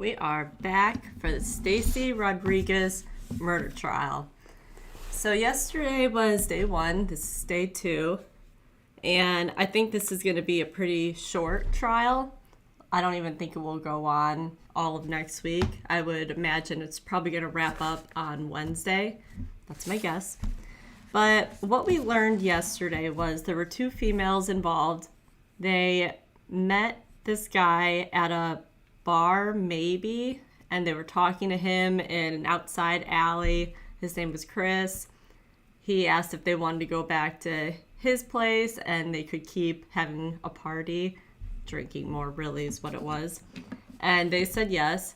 We are back for the Stacy Rodriguez murder trial. So yesterday was day one, this is day two, and I think this is going to be a pretty short trial. I don't even think it will go on all of next week. I would imagine it's probably going to wrap up on Wednesday. That's my guess. But what we learned yesterday was there were two females involved. They met this guy at a bar, maybe, and they were talking to him in an outside alley. His name was Chris. He asked if they wanted to go back to his place and they could keep having a party, drinking more, really, is what it was. And they said yes.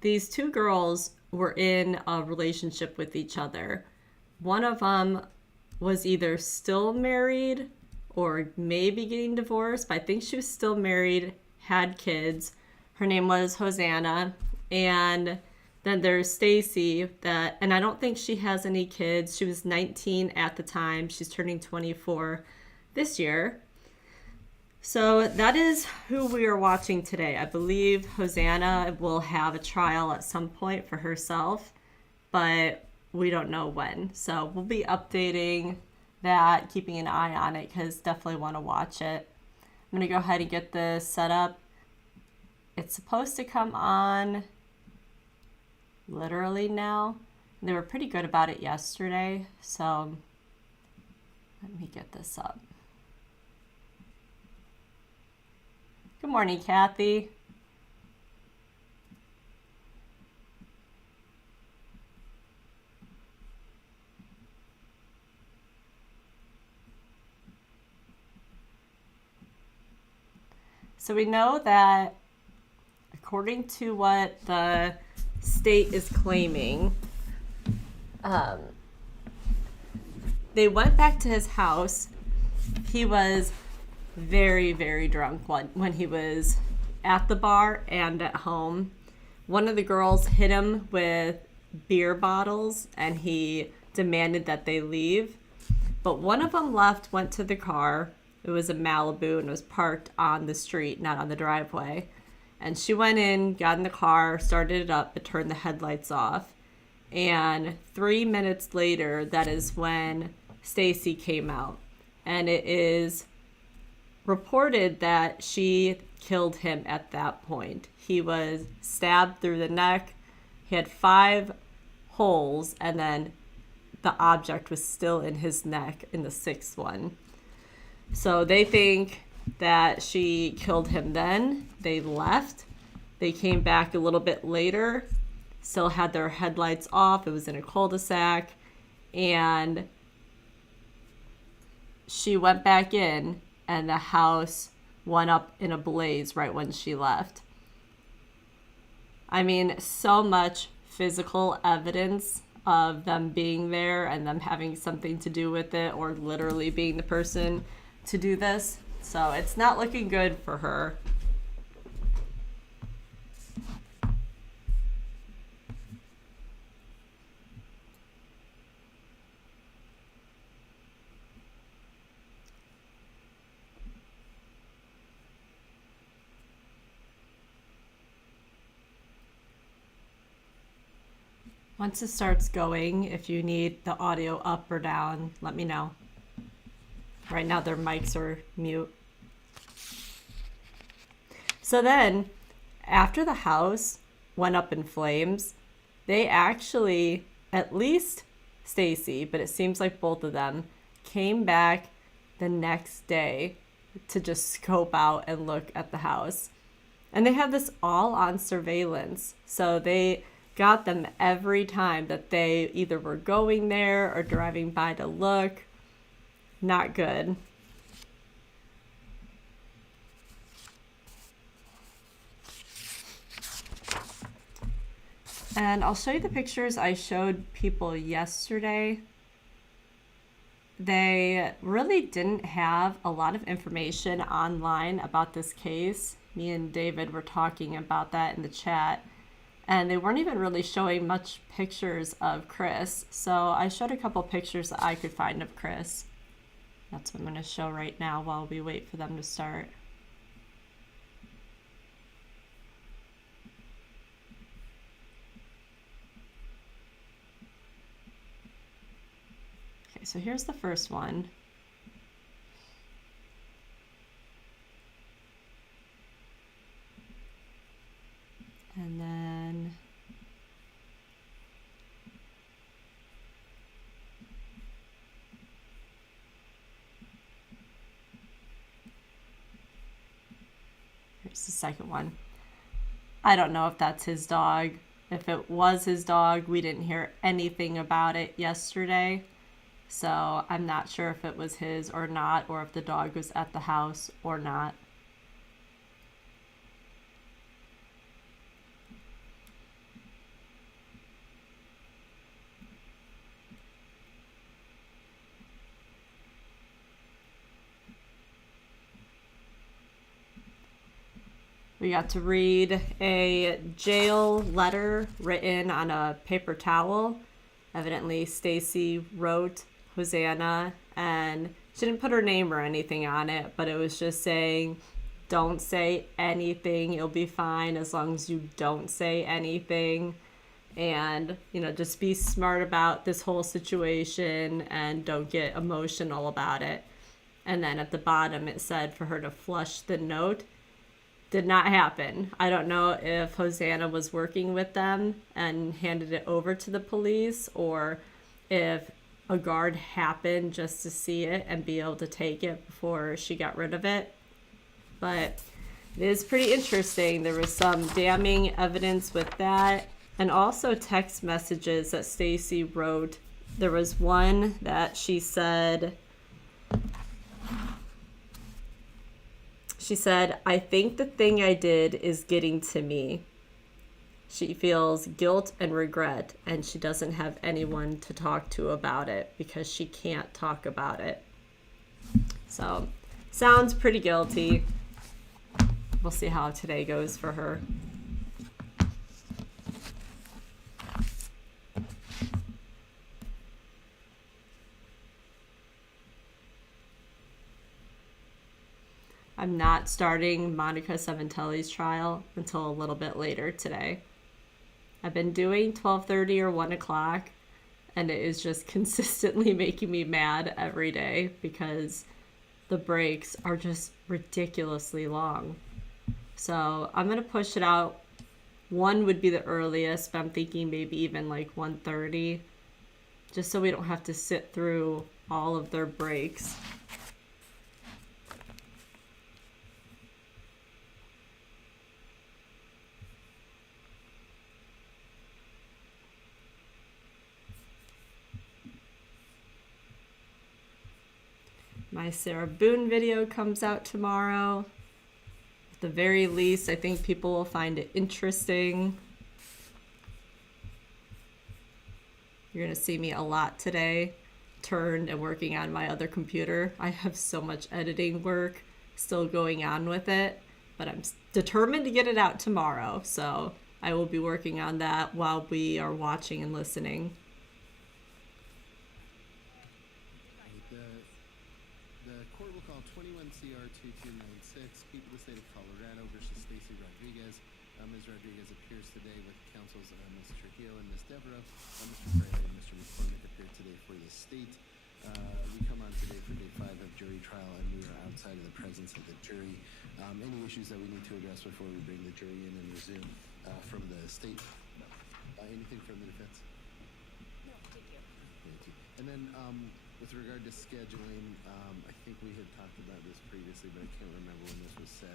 These two girls were in a relationship with each other. One of them was either still married or maybe getting divorced, but I think she was still married, had kids. Her name was Hosanna. And then there's Stacy, and I don't think she has any kids. She was 19 at the time. She's turning 24 this year. So that is who we are watching today. I believe Hosanna will have a trial at some point for herself, but we don't know when. So we'll be updating that, keeping an eye on it, because definitely want to watch it. I'm going to go ahead and get this set up. It's supposed to come on literally now. They were pretty good about it yesterday, so let me get this up. Good morning, Kathy. So we know that according to what the state is claiming, they went back to his house. He was very, very drunk when he was at the bar and at home. One of the girls hit him with beer bottles and he demanded that they leave. But one of them left, went to the car. It was a Malibu and it was parked on the street, not on the driveway. And she went in, got in the car, started it up, but turned the headlights off. And 3 minutes later, that is when Stacy came out. And it is reported that she killed him at that point. He was stabbed through the neck. He had 5 holes, and then the object was still in his neck in the 6th one. So they think that she killed him then. They left. They came back a little bit later, still had their headlights off. It was in a cul-de-sac. And she went back in, and the house went up in a blaze right when she left. I mean, so much physical evidence of them being there and them having something to do with it, or literally being the person to do this. So it's not looking good for her. Once it starts going, if you need the audio up or down, let me know. Right now their mics are mute. So then, after the house went up in flames, they actually, at least Stacy, but it seems like both of them, came back the next day to just scope out and look at the house. And they have this all on surveillance. So they got them every time that they either were going there or driving by to look. Not good. And I'll show you the pictures I showed people yesterday. They really didn't have a lot of information online about this case. Me and David were talking about that in the chat. And they weren't even really showing much pictures of Chris. So I showed a couple pictures that I could find of Chris. That's what I'm going to show right now while we wait for them to start. Okay, so here's the first one. And then here's the second one. I don't know if that's his dog. If it was his dog, we didn't hear anything about it yesterday. So I'm not sure if it was his or not, or if the dog was at the house or not. We got to read a jail letter written on a paper towel. Evidently, Stacy wrote Hosanna, and she didn't put her name or anything on it, but it was just saying, don't say anything. You'll be fine as long as you don't say anything. And, just be smart about this whole situation and don't get emotional about it. And then at the bottom, it said for her to flush the note. Did not happen. I don't know if Hosanna was working with them and handed it over to the police, or if a guard happened just to see it and be able to take it before she got rid of it. But it is pretty interesting. There was some damning evidence with that, and also text messages that Stacy wrote. There was one that she said, I think the thing I did is getting to me. She feels guilt and regret, and she doesn't have anyone to talk to about it because she can't talk about it. So, sounds pretty guilty. We'll see how today goes for her. I'm not starting Monica Saventelli's trial until a little bit later today. I've been doing 12:30 or 1 o'clock, and it is just consistently making me mad every day because the breaks are just ridiculously long. So I'm going to push it out. 1 would be the earliest, but I'm thinking maybe even like 1:30, just so we don't have to sit through all of their breaks. My Sarah Boone video comes out tomorrow. At the very least, I think people will find it interesting. You're going to see me a lot today, turned and working on my other computer. I have so much editing work still going on with it, but I'm determined to get it out tomorrow. So I will be working on that while we are watching and listening. Court will call 21 CR 2296, People of the State of Colorado versus Stacy Rodriguez. Ms. Rodriguez appears today with counsels Ms. Trujillo and Ms. Devereaux. Mr. Fraley and Mr. McCormick appear today for the state. We come on today for day 5 of jury trial, and we are outside of the presence of the jury. Any issues that we need to address before we bring the jury in and resume from the state? No. Anything from the defense? No, thank you. Thank you. And then with regard to scheduling, I think we had talked about this previously, but I can't remember when this was set.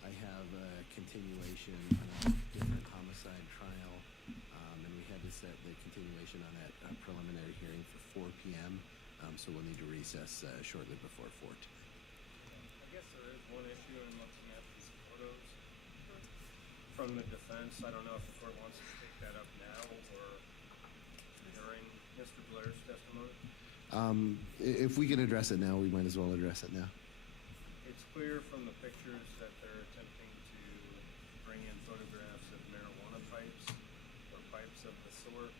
I have a continuation on a different homicide trial, and we had to set the continuation on that preliminary hearing for 4 p.m., so we'll need to recess shortly before 4 today. I guess there is one issue in looking at these photos from the defense. I don't know if the court wants to take that up now or during Mr. Blair's testimony. If we can address it now, we might as well address it now. It's clear from the pictures that they're attempting to bring in photographs of marijuana pipes or pipes of the sort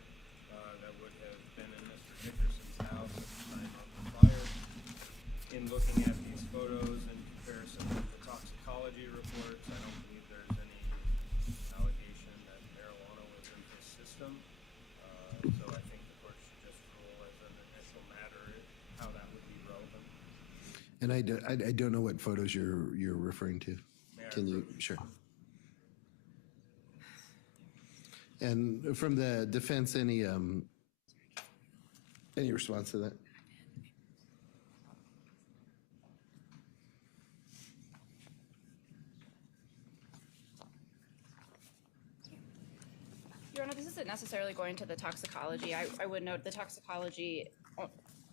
that would have been in Mr. Dickerson's house at the time of the fire. In looking at these photos in comparison with the toxicology reports, I don't believe there's any allegation that marijuana was in his system. So I think the court should just rule as an initial matter And I don't know what photos you're referring to. Can you? Sure. And from the defense, any response to that? Your Honor, this isn't necessarily going to the toxicology. I would note the toxicology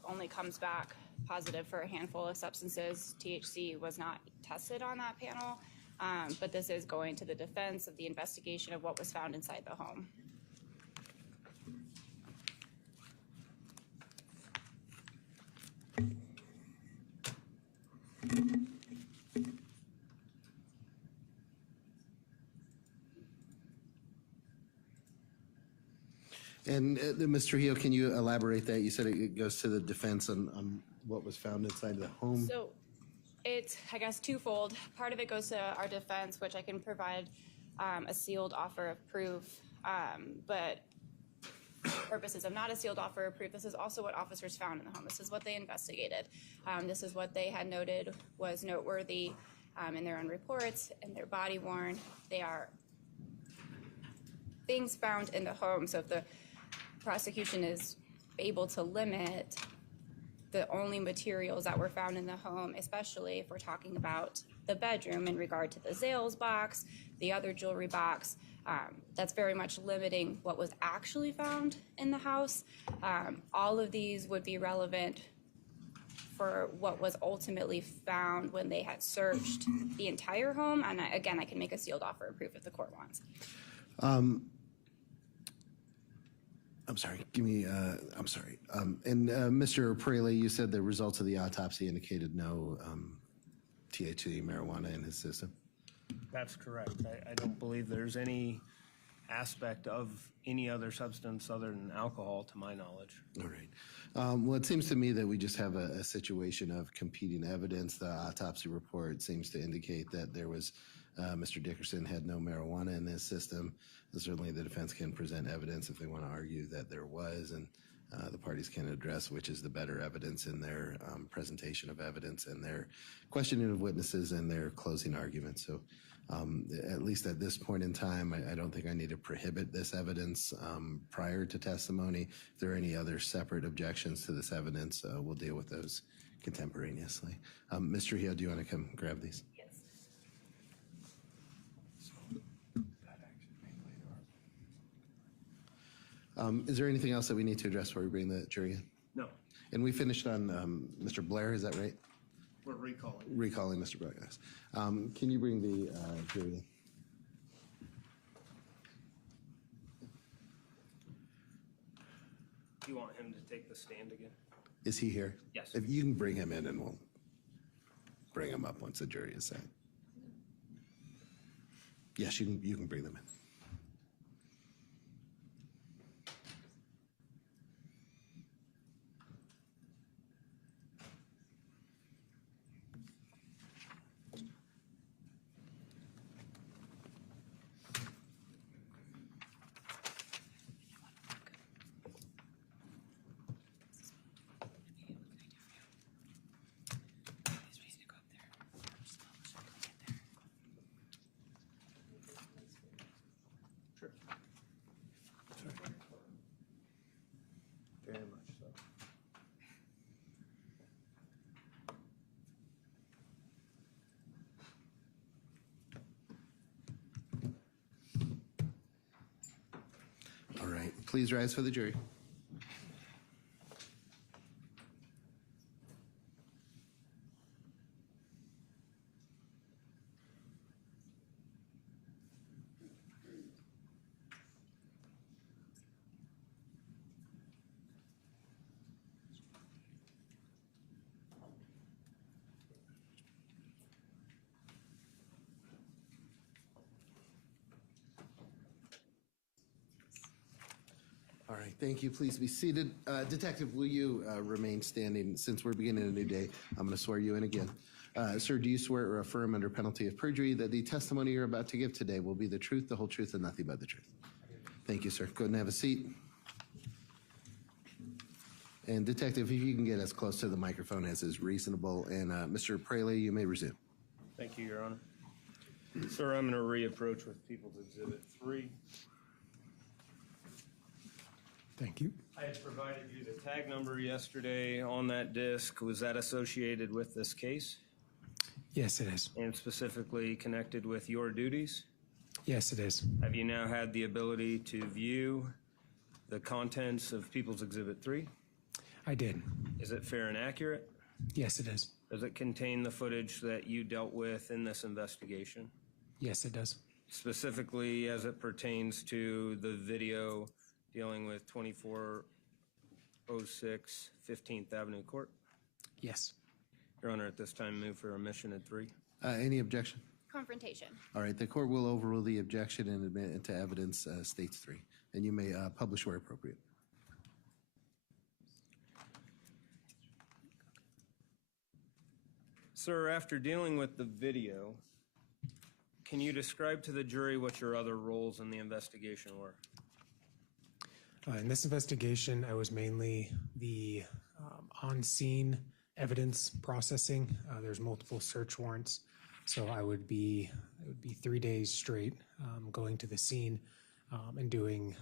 only comes back positive for a handful of substances. THC was not tested on that panel, but this is going to the defense of the investigation of what was found inside the home. And Mr. Hio, can you elaborate that? You said it goes to the defense on what was found inside the home. So it's, I guess, twofold. Part of it goes to our defense, which I can provide a sealed offer of proof, but for purposes of not a sealed offer of proof, this is also what officers found in the home. This is what they investigated. This is what they had noted was noteworthy in their own reports and their body worn. They are things found in the home. So if the prosecution is able to limit the only materials that were found in the home, especially if we're talking about the bedroom in regard to the Zales box, the other jewelry box, that's very much limiting what was actually found in the house. All of these would be relevant for what was ultimately found when they had searched the entire home. And again, I can make a sealed offer of proof if the court wants. I'm sorry. I'm sorry. And Mr. Praley, you said the results of the autopsy indicated no THC marijuana in his system. That's correct. I don't believe there's any aspect of any other substance other than alcohol, to my knowledge. All right. Well, it seems to me that we just have a situation of competing evidence. The autopsy report seems to indicate that there was Mr. Dickerson had no marijuana in his system. Certainly the defense can present evidence if they want to argue that there was, and the parties can address which is the better evidence in their presentation of evidence and their questioning of witnesses and their closing arguments. So at least at this point in time, I don't think I need to prohibit this evidence prior to testimony. If there are any other separate objections to this evidence, we'll deal with those contemporaneously. Mr. Hio, do you want to come grab these? Yes. Is there anything else that we need to address before we bring the jury in? No, And we finished on Mr. Blair, is that right? we're recalling. Recalling Mr. Blair, yes. Can you bring the jury in? Do you want him to take the stand again? Is he here? Yes. If you can bring him in and we'll bring him up once the jury is set. Yes, you can bring them in. Sure. Very much so. All right, please rise for the jury. All right, thank you. Please be seated. Detective, will you remain standing? Since we're beginning a new day, I'm going to swear you in again. Sir, do you swear or affirm under penalty of perjury that the testimony you're about to give today will be the truth, the whole truth, and nothing but the truth? Thank you, sir. Go ahead and have a seat. And Detective, if you can get as close to the microphone as is reasonable. And Mr. Praley, you may resume. Thank you, Your Honor. Sir, I'm going to reapproach with People's Exhibit 3. Thank you. I had provided you the tag number yesterday on that disc. Was that associated with this case Yes, it is. and specifically connected with your duties? Yes, it is. Have you now had the ability to view the contents of People's Exhibit 3? I did. Is it fair and accurate? Yes, it is. Does it contain the footage that you dealt with in this investigation? Yes, it does. Specifically as it pertains to the video dealing with 2406 15th Avenue Court? Yes. Your Honor, at this time, move for omission at 3. Any objection? Confrontation. All right, the court will overrule the objection and admit into evidence states 3. And you may publish where appropriate. Sir, after dealing with the video, can you describe to the jury what your other roles in the investigation were? In this investigation, I was mainly the on-scene evidence processing. There's multiple search warrants, so it would be 3 days straight going to the scene and doing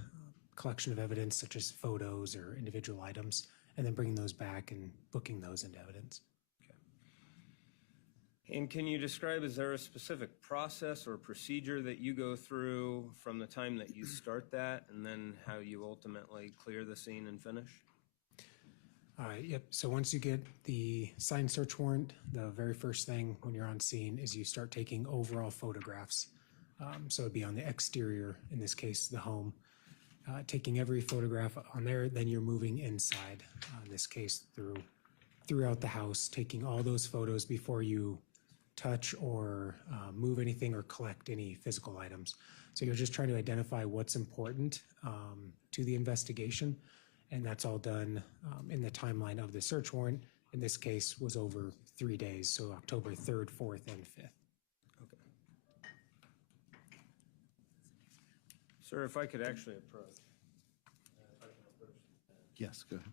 collection of evidence such as photos or individual items, and then bringing those back and booking those into evidence. And can you describe, is there a specific process or procedure that you go through from the time that you start that and then how you ultimately clear the scene and finish? Yep. So once you get the signed search warrant, the very first thing when you're on scene is you start taking overall photographs. So it'd be on the exterior, in this case, the home. Taking every photograph on there, then you're moving inside, in this case, throughout the house, taking all those photos before you touch or move anything or collect any physical items. So you're just trying to identify what's important to the investigation, and that's all done in the timeline of the search warrant. In this case, was over 3 days, so October 3rd, 4th, and 5th. Okay. Sir, if I could actually approach. If I can approach. Yes, go ahead.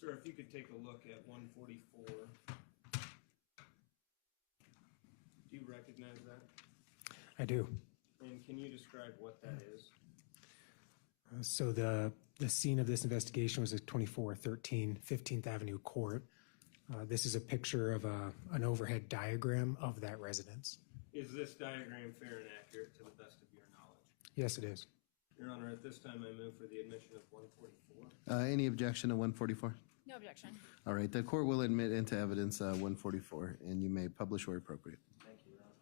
Sir, if you could take a look at 144. Do you recognize that? I do. And can you describe what that is? So the scene of this investigation was at 2413 15th Avenue Court. This is a picture of an overhead diagram of that residence. Is this diagram fair and accurate to the best of your knowledge? Yes, it is. Your Honor, at this time I move for the admission of 144. Any objection to 144? No objection. All right, the court will admit into evidence 144, and you may publish where appropriate. Thank you, Your Honor.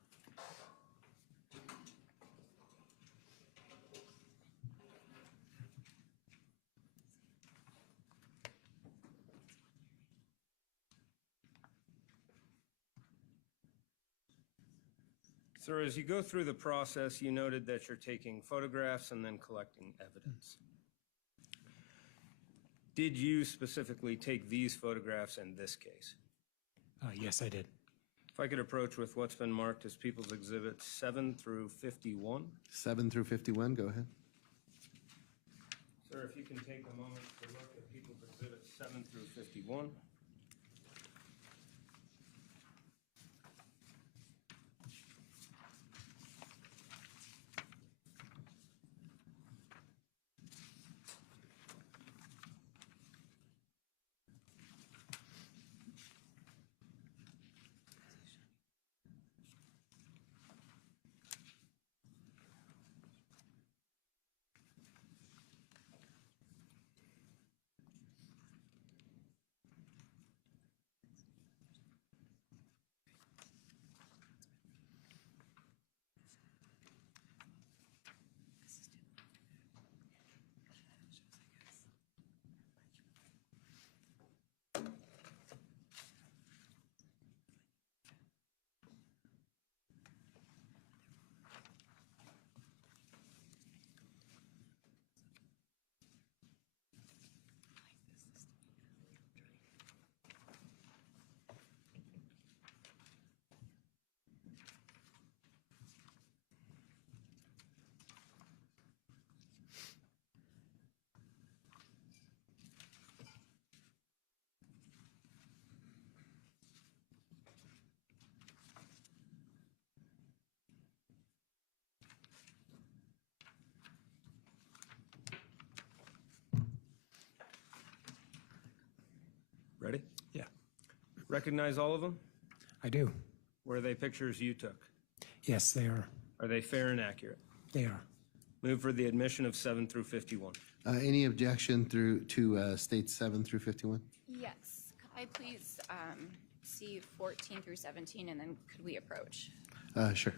Sir, as you go through the process, you noted that you're taking photographs and then collecting evidence. Did you specifically take these photographs in this case? Yes, I did. If I could approach with what's been marked as People's Exhibits 7 through 51. 7 through 51, go ahead. Sir, if you can take a moment to look at People's Exhibits 7 through 51. Recognize all of them? I do. Were they pictures you took? Yes, they are. Are they fair and accurate? They are. Move for the admission of 7 through 51. Any objection to states 7 through 51? Yes, could I please see 14 through 17, and then could we approach? Sure.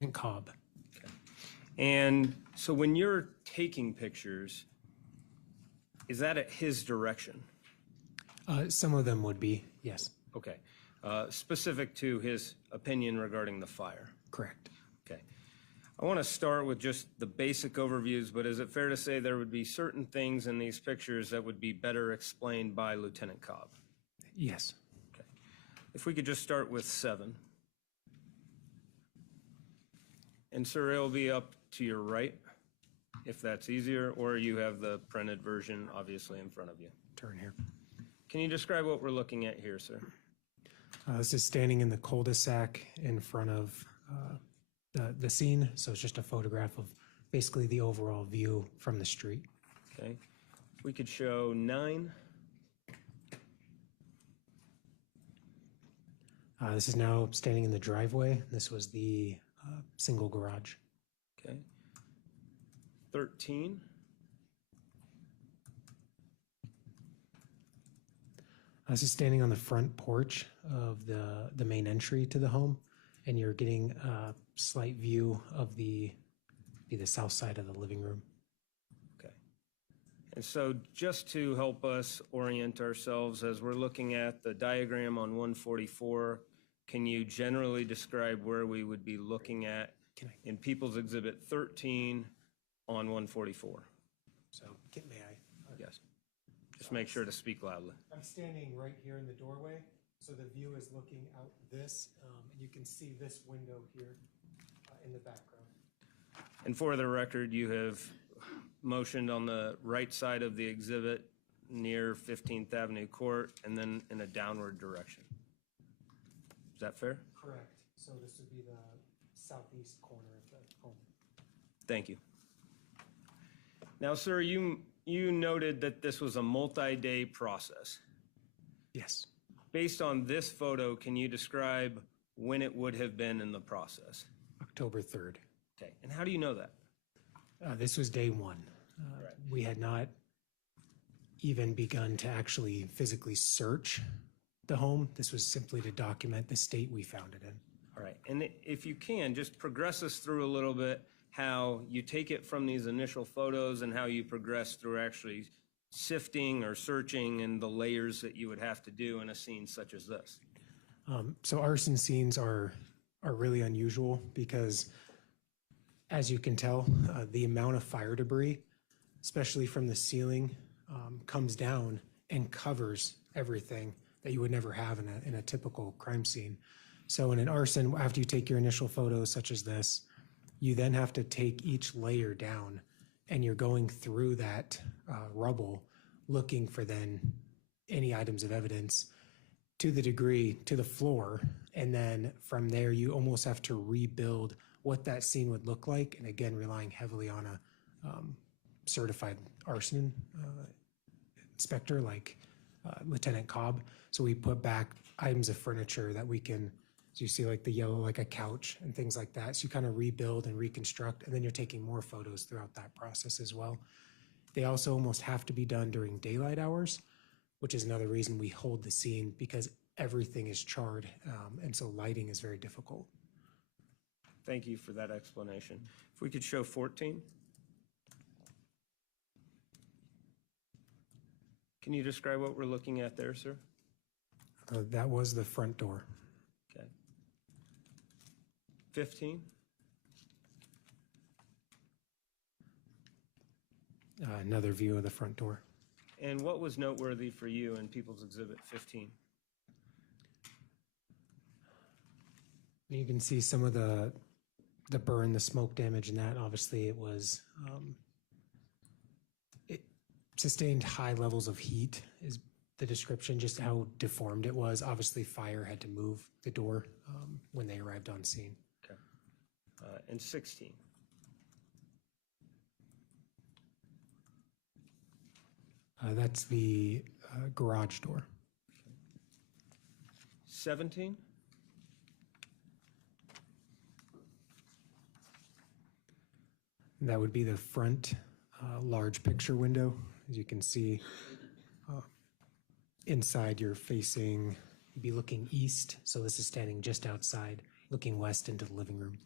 And Cobb. And so when you're taking pictures, is that at his direction? Some of them would be, yes. Okay. Specific to his opinion regarding the fire. Correct. Okay. I want to start with just the basic overviews, but is it fair to say there would be certain things in these pictures that would be better explained by Lieutenant Cobb? Yes. Okay. If we could just start with 7. And sir, it'll be up to your right, if that's easier, or you have the printed version obviously in front of you. Turn here. Can you describe what we're looking at here, sir? This is standing in the cul-de-sac in front of the scene. So it's just a photograph of basically the overall view from the street. Okay. We could show 9. This is now standing in the driveway. This was the single garage. Okay. 13. This is standing on the front porch of the main entry to the home, and you're getting a slight view of the south side of the living room. Okay. And so just to help us orient ourselves as we're looking at the diagram on 144, can you generally describe where we would be looking at in People's Exhibit 13 on 144? So, may I? Yes. Just make sure to speak loudly. I'm standing right here in the doorway, so the view is looking out this, and you can see this window here in the background. And for the record, you have motioned on the right side of the exhibit near 15th Avenue Court and then in a downward direction. Is that fair? Correct. So this would be the southeast corner of the home. Thank you. Now, sir, you noted that this was a multi-day process. Yes. Based on this photo, can you describe when it would have been in the process? October 3rd. Okay, and how do you know that? This was day 1. Right. We had not even begun to actually physically search the home. This was simply to document the state we found it in. All right, and if you can, just progress us through a little bit how you take it from these initial photos and how you progress through actually sifting or searching and the layers that you would have to do in a scene such as this. So arson scenes are really unusual because, as you can tell, the amount of fire debris, especially from the ceiling, comes down and covers everything that you would never have in a typical crime scene. So in an arson, after you take your initial photos such as this, you then have to take each layer down, and you're going through that rubble looking for then any items of evidence to the degree to the floor. And then from there, you almost have to rebuild what that scene would look like. And again, relying heavily on a certified arson inspector like Lieutenant Cobb. So we put back items of furniture that we can, so you see like the yellow, like a couch and things like that. So you kind of rebuild and reconstruct, and then you're taking more photos throughout that process as well. They also almost have to be done during daylight hours, which is another reason we hold the scene, because everything is charred, and so lighting is very difficult. Thank you for that explanation. If we could show 14. Can you describe what we're looking at there, sir? That was the front door. Okay. 15. Another view of the front door. And what was noteworthy for you in People's Exhibit 15? You can see some of the burn, the smoke damage, and that obviously it was it sustained high levels of heat is the description, just how deformed it was. Obviously fire had to move the door when they arrived on scene. Okay. And 16. That's the garage door. 17. That would be the front large picture window. As you can see, inside you're facing, you'd be looking east. So this is standing just outside, looking west into the living room.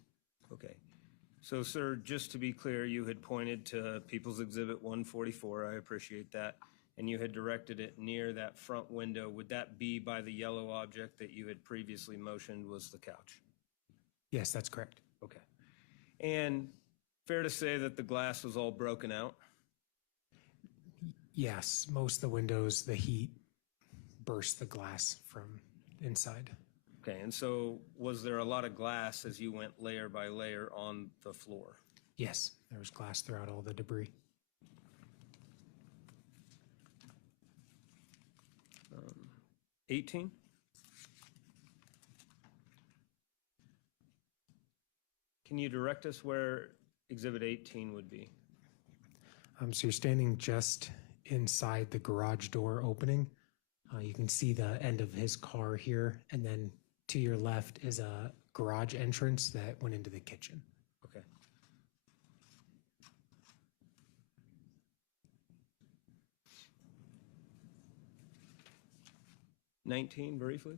Okay. So, sir, just to be clear, you had pointed to People's Exhibit 144. I appreciate that. And you had directed it near that front window. Would that be by the yellow object that you had previously motioned was the couch? Yes, that's correct. Okay. And fair to say that the glass was all broken out? Yes, most of the windows, the heat burst the glass from inside. Okay, and so was there a lot of glass as you went layer by layer on the floor? Yes, there was glass throughout all the debris. 18? Can you direct us where Exhibit 18 would be? So you're standing just inside the garage door opening. You can see the end of his car here, and then to your left is a garage entrance that went into the kitchen. Okay. $19, briefly.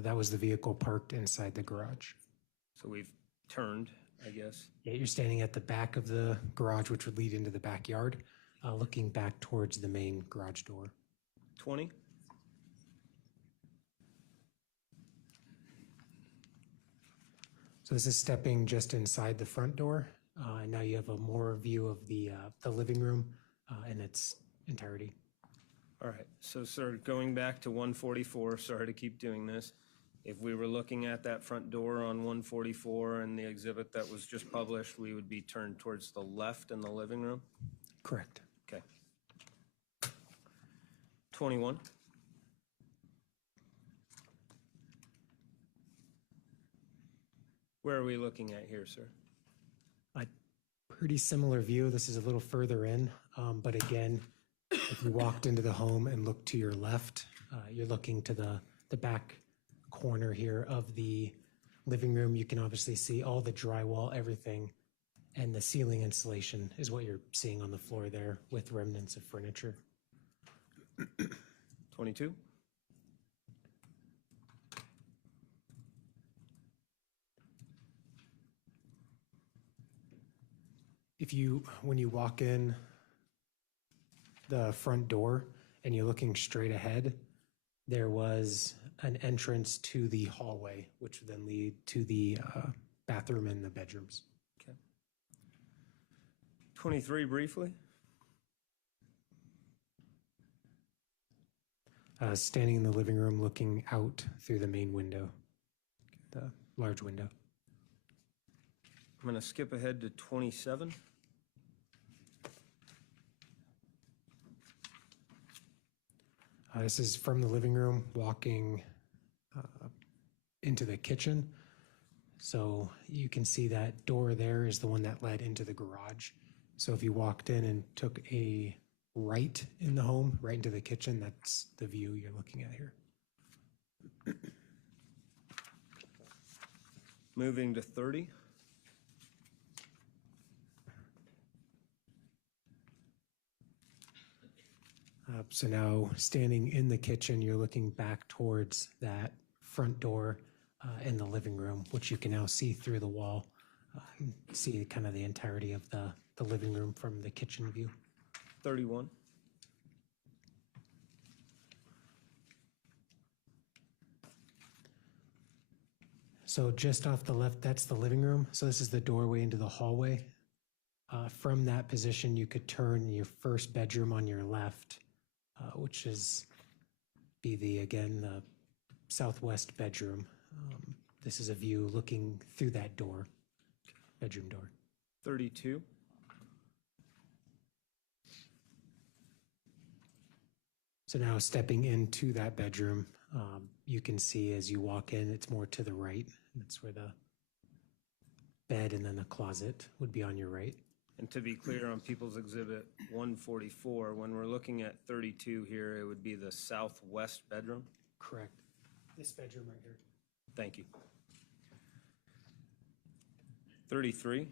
That was the vehicle parked inside the garage. So we've turned, I guess. Yeah, you're standing at the back of the garage, which would lead into the backyard, looking back towards the main garage door. 20. So this is stepping just inside the front door. And now you have a more view of the living room in its entirety. All right. So, sir, going back to 144, sorry to keep doing this. If we were looking at that front door on 144 and the exhibit that was just published, we would be turned towards the left in the living room? Correct. Okay. 21. Where are we looking at here, sir? A pretty similar view. This is a little further in, but again, if you walked into the home and looked to your left, you're looking to the back corner here of the living room. You can obviously see all the drywall, everything, and the ceiling insulation is what you're seeing on the floor there with remnants of furniture. 22. When you walk in the front door and you're looking straight ahead, there was an entrance to the hallway, which would then lead to the bathroom and the bedrooms. Okay. 23, briefly. Standing in the living room looking out through the main window, the large window. I'm going to skip ahead to 27. This is from the living room, walking into the kitchen. So you can see that door there is the one that led into the garage. So if you walked in and took a right in the home, right into the kitchen, that's the view you're looking at here. Moving to 30. So now standing in the kitchen, you're looking back towards that front door in the living room, which you can now see through the wall. See kind of the entirety of the living room from the kitchen view. 31. So just off the left, that's the living room. So this is the doorway into the hallway. From that position, you could turn your first bedroom on your left, which is again, the southwest bedroom. This is a view looking through that door, bedroom door. 32. So now stepping into that bedroom, you can see as you walk in, it's more to the right. That's where the bed and then the closet would be on your right. And to be clear on People's Exhibit 144, when we're looking at 32 here, it would be the southwest bedroom? Correct. This bedroom right here. Thank you. 33.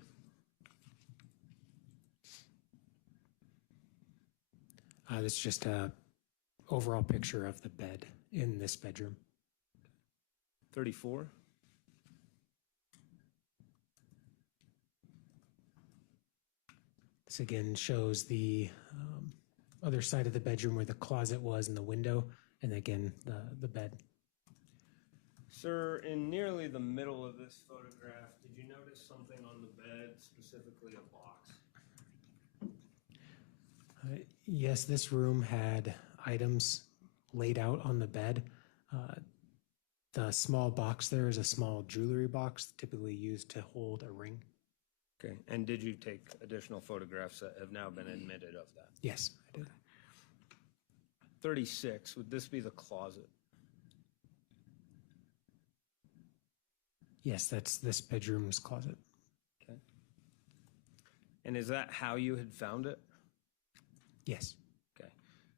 This is just a overall picture of the bed in this bedroom. 34. This again shows the other side of the bedroom where the closet was and the window, and again, the bed. Sir, in nearly the middle of this photograph, did you notice something on the bed, specifically a box? Yes, this room had items laid out on the bed. The small box there is a small jewelry box typically used to hold a ring. Okay, and did you take additional photographs that have now been admitted of that? Yes, I did. 36, would this be the closet? Yes, that's this bedroom's closet. Okay. And is that how you had found it? Yes. Okay.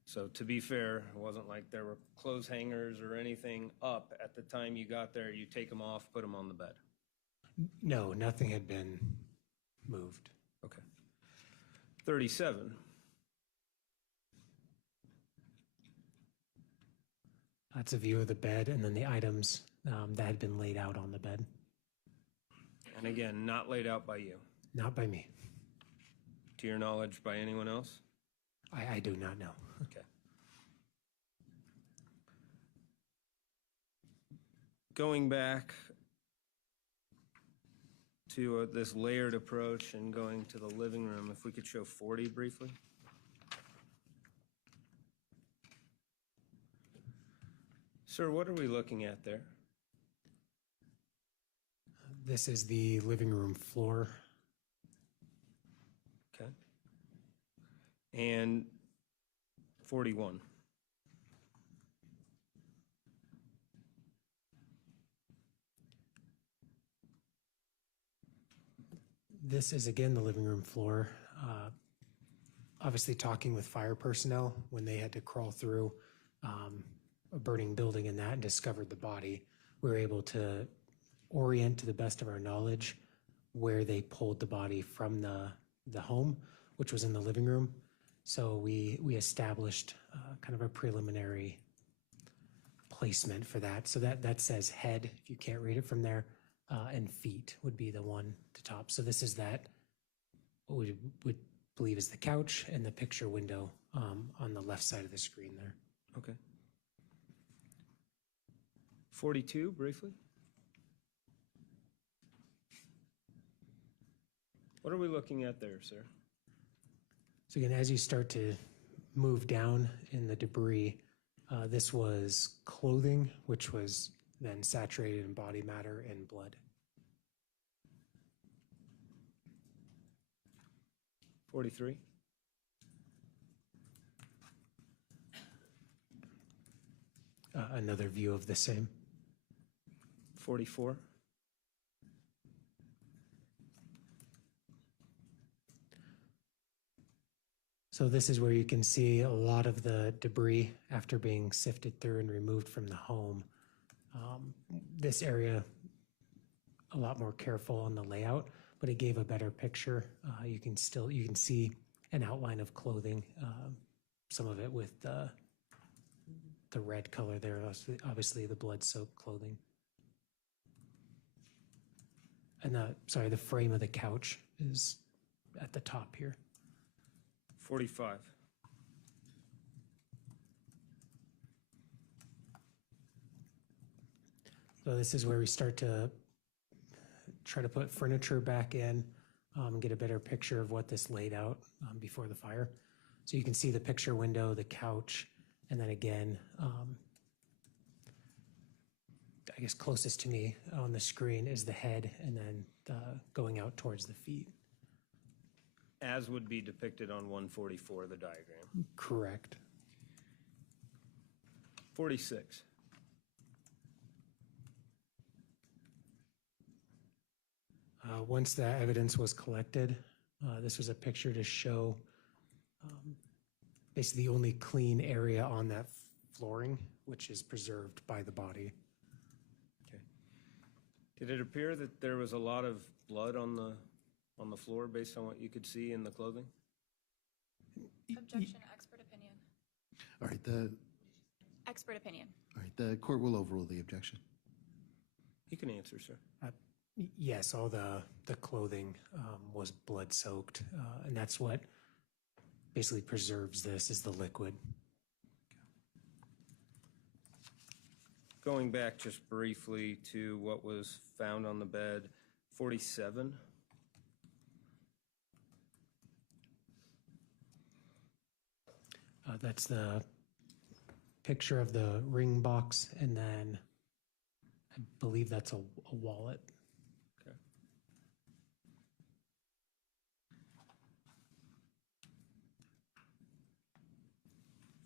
So to be fair, it wasn't like there were clothes hangers or anything up at the time you got there. You take them off, put them on the bed. No, nothing had been moved. Okay. 37. That's a view of the bed and then the items that had been laid out on the bed. And again, not laid out by you. Not by me. To your knowledge, by anyone else? I do not know. Okay. Going back to this layered approach and going to the living room, if we could show 40 briefly. Sir, what are we looking at there? This is the living room floor. Okay. And 41. This is again the living room floor. Obviously talking with fire personnel when they had to crawl through a burning building and that and discovered the body. We were able to orient to the best of our knowledge where they pulled the body from the home, which was in the living room. So we established kind of a preliminary placement for that. So that says head, if you can't read it from there, and feet would be the one to top. So this is that, what we would believe is the couch and the picture window on the left side of the screen there. Okay. 42, briefly. What are we looking at there, sir? So again, as you start to move down in the debris, this was clothing, which was then saturated in body matter and blood. 43, Another view of the same. 44, So this is where you can see a lot of the debris after being sifted through and removed from the home. This area, a lot more careful on the layout, but it gave a better picture. You can see an outline of clothing, some of it with the red color there, obviously the blood-soaked clothing. And the frame of the couch is at the top here. 45, So this is where we start to try to put furniture back in, get a better picture of what this laid out before the fire. So you can see the picture window, the couch, and then again, I guess closest to me on the screen is the head, and then going out towards the feet. as would be depicted on 144, the diagram. Correct. 46, Once that evidence was collected, this was a picture to show basically the only clean area on that flooring, which is preserved by the body. okay. Did it appear that there was a lot of blood on the floor based on what you could see in the clothing? Objection, expert opinion. All right, Expert opinion. the court will overrule the objection. You can answer, sir. Yes, all the clothing was blood soaked, and that's what basically preserves this is the liquid. Going back just briefly to what was found on the bed, 47. That's the picture of the ring box, and then I believe that's a wallet. Okay.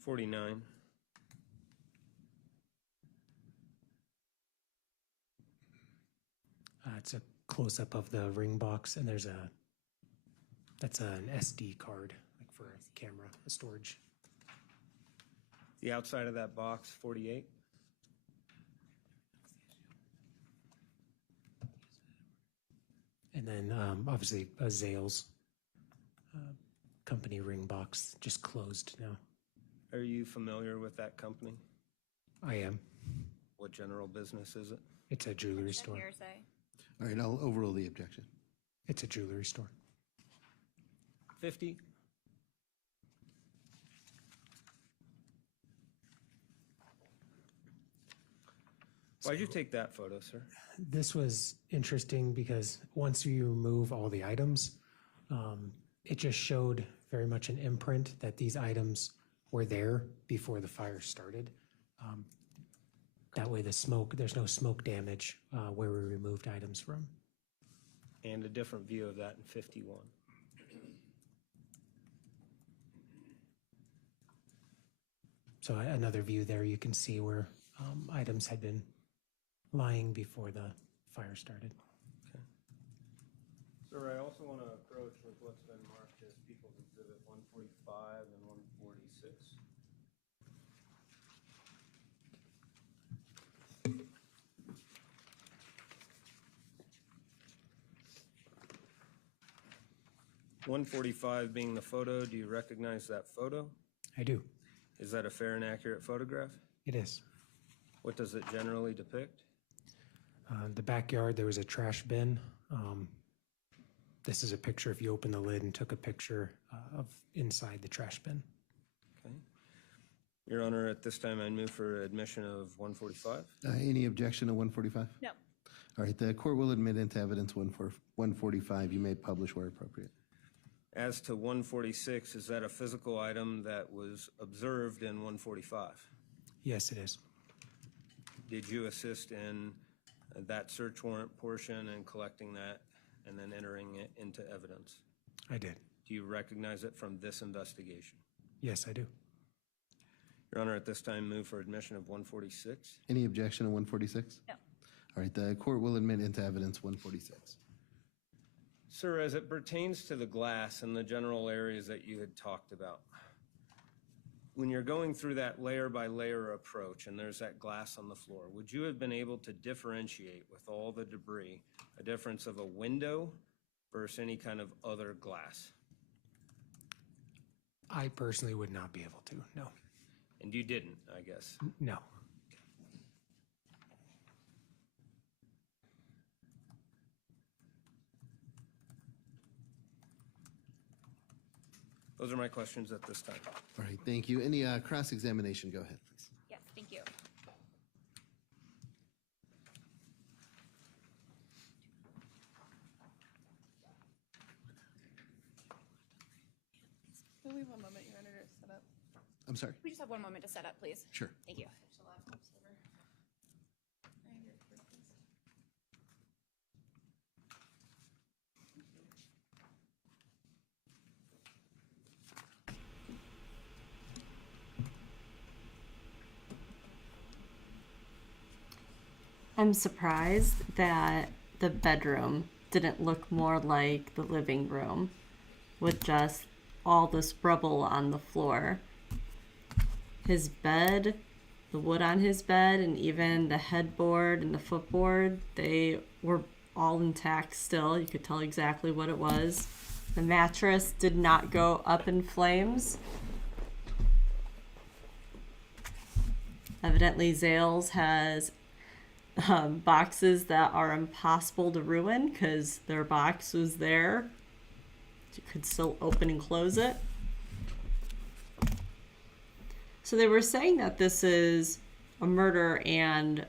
$49. It's a close up of the ring box, and that's an SD card, like for a camera, a storage. The outside of that box, 48. And then obviously a Zales company ring box, just closed now. Are you familiar with that company? I am. What general business is it? It's a jewelry It's a store. hearsay. All right, I'll overrule the objection. It's a jewelry store. 50. Why'd you take that photo, sir? This was interesting because once you remove all the items, it just showed very much an imprint that these items were there before the fire started. That way there's no smoke damage where we removed items from. And a different view of that in 51. So another view there, you can see where items had been lying before the fire started. Sir, I also want to approach with what's been marked as People's Exhibit 145 and 146. .145 being the photo, do you recognize that photo? I do. Is that a fair and accurate photograph? It is. What does it generally depict? The backyard, there was a trash bin. This is a picture if you open the lid and took a picture of inside the trash bin. Okay. Your Honor, at this time, I move for admission of 145. Any objection to 145? No. All right, the court will admit into evidence 145. You may publish where appropriate. As to 146, is that a physical item that was observed in 145? Yes, it is. Did you assist in that search warrant portion and collecting that and then entering it into evidence? I did. Do you recognize it from this investigation? Yes, I do. Your Honor, at this time, move for admission of 146. Any objection to 146? No. All right, the court will admit into evidence 146. Sir, as it pertains to the glass and the general areas that you had talked about, when you're going through that layer by layer approach and there's that glass on the floor, would you have been able to differentiate with all the debris a difference of a window versus any kind of other glass? I personally would not be able to, no. And you didn't, I guess. No. Those are my questions at this time. All right, thank you. Any cross-examination? Go ahead, please. Yes, thank you. Can we have one moment, Your Honor, to set up? I'm sorry. We just have one moment to set up, please. Sure. Thank you. Switch the laptops over. Ryan, your report, please. I'm surprised that the bedroom didn't look more like the living room with just all this rubble on the floor. His bed, the wood on his bed, and even the headboard and the footboard, they were all intact still. You could tell exactly what it was. The mattress did not go up in flames. Evidently, Zales has boxes that are impossible to ruin because their box was there. You could still open and close it. So they were saying that this is a murder and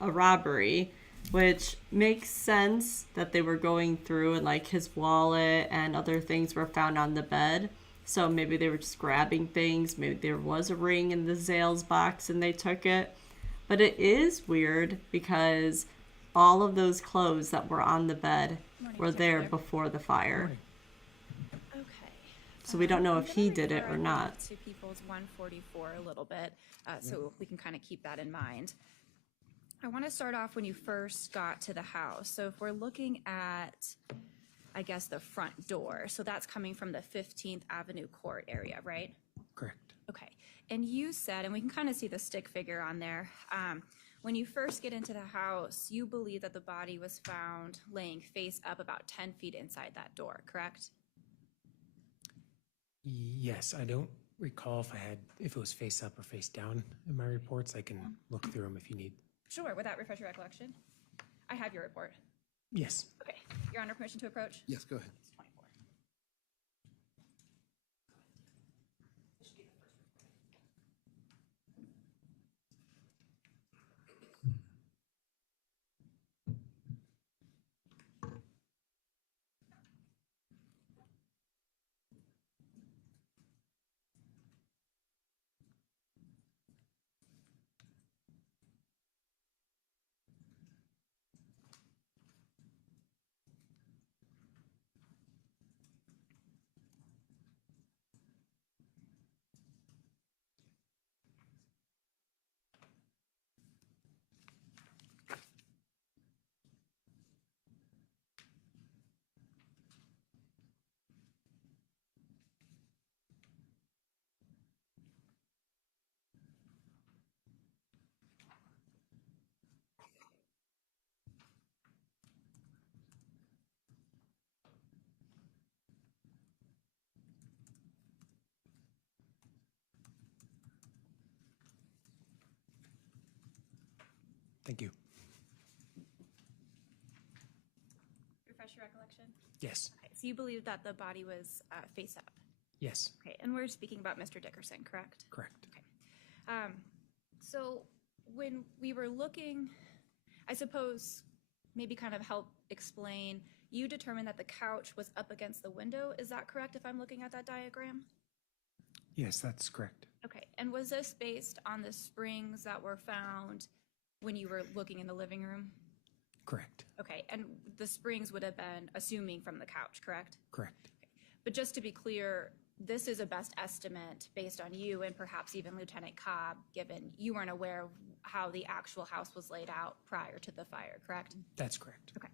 a robbery, which makes sense that they were going through and like his wallet and other things were found on the bed. So maybe they were just grabbing things. Maybe there was a ring in the Zales box and they took it. But it is weird because all of those clothes that were on the bed were there before the fire. Okay. So we don't know I'm if he gonna did it refer or not. To People's 144 a little bit, so we can kind of keep that in mind. I want to start off when you first got to the house. So if we're looking at, I guess, the front door, so that's coming from the 15th Avenue Court area, right? Correct. Okay. And you said, and we can kind of see the stick figure on there, when you first get into the house, you believe that the body was found laying face up about 10 feet inside that door, correct? Yes, I don't recall if it was face up or face down in my reports. I can look through them if you need. Sure. Would that refresh your recollection? I have your report. Yes. Okay. Your Honor, permission to approach? Yes, go ahead. It's 24. Thank you. Refresh your recollection? Yes. Okay. So you believe that the body was face up? Yes. Okay. And we're speaking about Mr. Dickerson, correct? Correct. So when we were looking, I suppose maybe kind of help explain, you determined that the couch was up against the window. Is that correct if I'm looking at that diagram? Yes, that's correct. Okay. And was this based on the springs that were found when you were looking in the living room? Correct. Okay. And the springs would have been assuming from the couch, correct? Correct. But just to be clear, this is a best estimate based on you and perhaps even Lieutenant Cobb, given you weren't aware of how the actual house was laid out prior to the fire, correct? That's correct. Okay.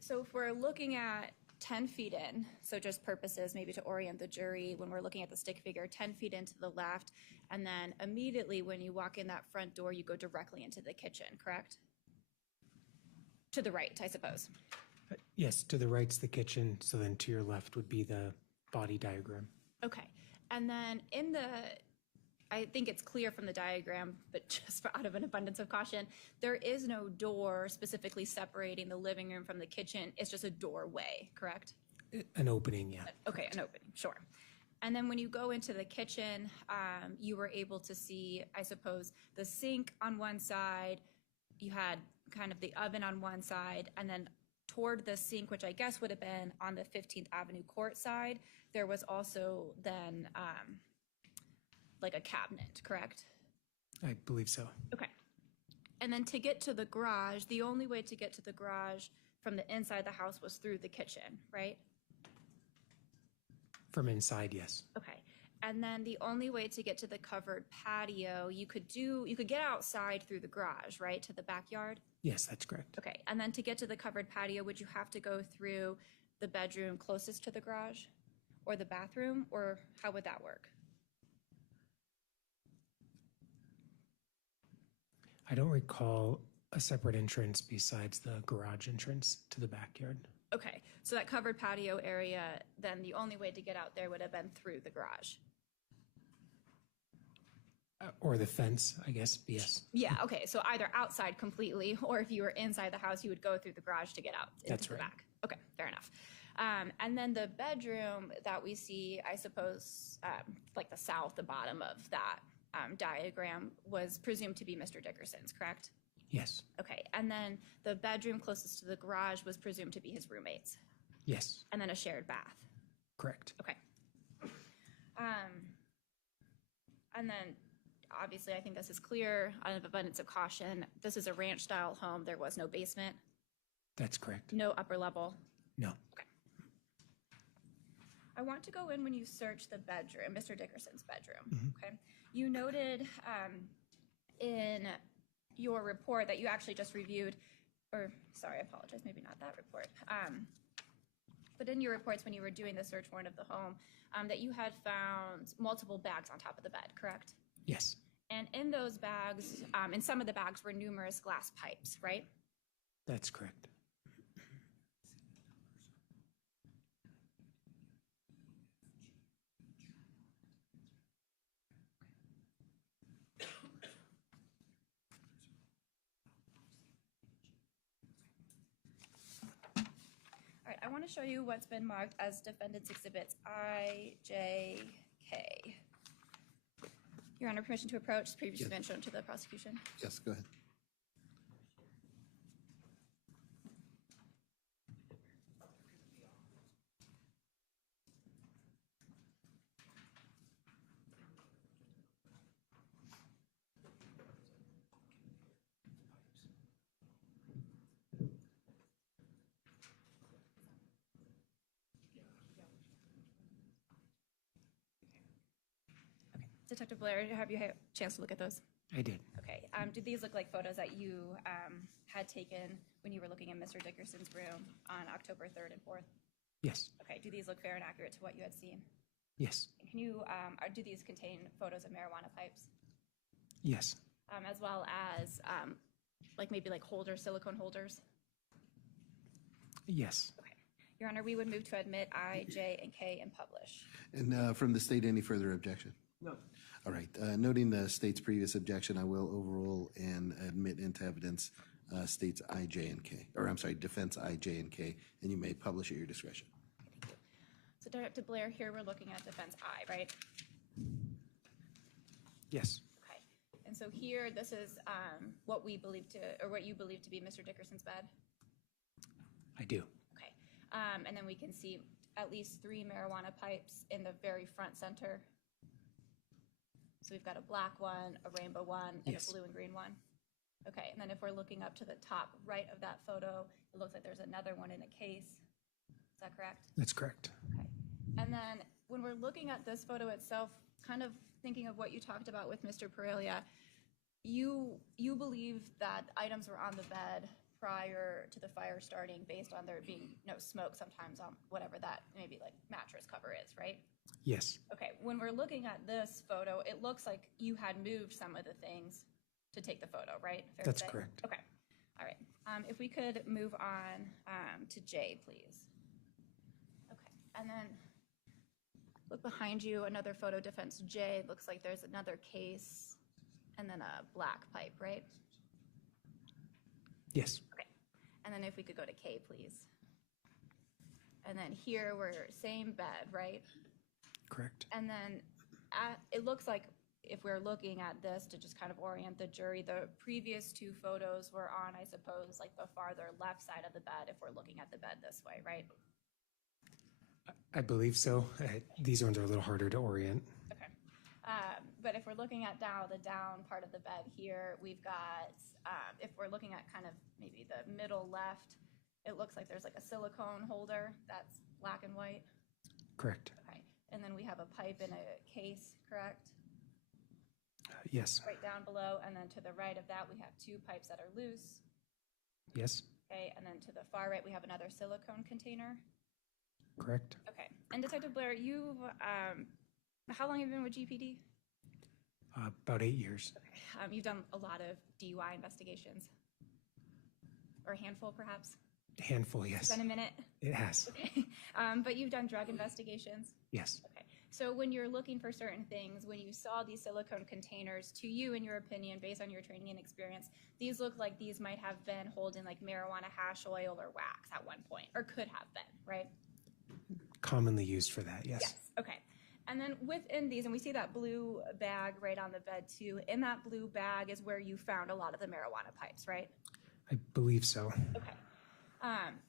So if we're looking at 10 feet in, so just purposes maybe to orient the jury when we're looking at the stick figure, 10 feet into the left, and then immediately when you walk in that front door, you go directly into the kitchen, correct? To the right, I suppose. Yes, to the right's the kitchen, so then to your left would be the body diagram. Okay. And then in the, I think it's clear from the diagram, but just out of an abundance of caution, there is no door specifically separating the living room from the kitchen. It's just a doorway, correct? An opening, yeah. Okay, an opening, sure. And then when you go into the kitchen, you were able to see, I suppose, the sink on one side, you had kind of the oven on one side, and then toward the sink, which I guess would have been on the 15th Avenue court side, there was also then like a cabinet, correct? I believe so. Okay. And then to get to the garage, the only way to get to the garage from the inside the house was through the kitchen, right? From inside, yes. Okay. And then the only way to get to the covered patio, you could get outside through the garage, right, to the backyard? Yes, that's correct. Okay. And then to get to the covered patio, would you have to go through the bedroom closest to the garage or the bathroom, or how would that work? I don't recall a separate entrance besides the garage entrance to the backyard. Okay. So that covered patio area, then the only way to get out there would have been through the garage. Or the fence, I guess, yes. Yeah, okay, so either outside completely, or if you were inside the house, you would go through the garage to get out into That's the right. back. Okay, fair enough. And then the bedroom that we see, I suppose, like the bottom of that diagram was presumed to be Mr. Dickerson's, correct? Yes. Okay, and then the bedroom closest to the garage was presumed to be his roommate's, Yes, and then a shared bath. correct. Okay. And then, obviously, I think this is clear, out of abundance of caution, this is a ranch-style home. There was no basement, That's correct. no upper level. No. Okay. I want to go in when you search the bedroom, Mr. Dickerson's bedroom, okay? You noted in your report that you actually just reviewed, or, sorry, I apologize, maybe not that report, but in your reports when you were doing the search warrant of the home, that you had found multiple bags on top of the bed, correct? Yes, And in those bags, in some of the bags were numerous glass pipes, right? that's correct. All right, I want to show you what's been marked as defendant's exhibits I, J, K. Your Honor, permission to approach, previously been shown to the prosecution. Yes, go ahead. Okay, Detective Blair, have you had a chance to look at those? I did. Okay, do these look like photos that you had taken when you were looking in Mr. Dickerson's room on October 3rd and 4th? Yes, Okay, do these look fair and accurate to what you had seen? yes, Can you, do these contain photos of marijuana pipes? yes, As well as, like maybe like holders, silicone holders? yes. Okay. Your Honor, we would move to admit I, J, and K and publish. And from the state, any further objection? No. All right. Noting the state's previous objection, I will overrule and admit into evidence states I, J, and K. Or I'm sorry, defense I, J, and K, and you may publish at your discretion. Thank you. So Director Blair, here we're looking at defense I, right? Yes, Okay. And so here, this is what we believe to, or what you believe to be Mr. Dickerson's bed? I do. Okay. And then we can see at least 3 marijuana pipes in the very front center. So we've got a black one, a rainbow one, and Yes. a blue and green one. Okay, and then if we're looking up to the top right of that photo, it looks like there's another one in a case. Is that correct? That's correct. Okay. And then when we're looking at this photo itself, kind of thinking of what you talked about with Mr. Perelia, you believe that items were on the bed prior to the fire starting based on there being no smoke sometimes on whatever that maybe like mattress cover is, right? Yes. Okay, when we're looking at this photo, it looks like you had moved some of the things to take the photo, right? Fair to That's say? correct. Okay, all right. If we could move on to Jay, please. Okay, and then look behind you, another photo, defense J. Looks like there's another case and then a black pipe, right? Yes. Okay, and then if we could go to K, please. And then here we're same bed, right? Correct. And then it looks like if we're looking at this to just kind of orient the jury, the previous two photos were on, I suppose, like the farther left side of the bed if we're looking at the bed this way, right? I believe so. These ones are a little harder to orient. Okay. But if we're looking at now the down part of the bed here, we've got, if we're looking at kind of maybe the middle left, it looks like there's like a silicone holder that's black and white. Correct. Okay. And then we have a pipe in a case, correct? Yes. Right down below, and then to the right of that, we have two pipes that are loose. Yes. Okay, and then to the far right, we have another silicone container. Correct. Okay, and Detective Blair, you've, how long have you been with GPD? About 8 years. Okay, you've done a lot of DUI investigations, or a handful, perhaps? A handful, yes. It's been a minute? It has. Okay, but you've done drug investigations? Yes. Okay, so when you're looking for certain things, when you saw these silicone containers, to you, in your opinion, based on your training and experience, these look like these might have been holding like marijuana hash oil or wax at one point, or could have been, right? Commonly used for that, yes. Yes, okay. And then within these, and we see that blue bag right on the bed too, in that blue bag is where you found a lot of the marijuana pipes, right? I believe so. Okay.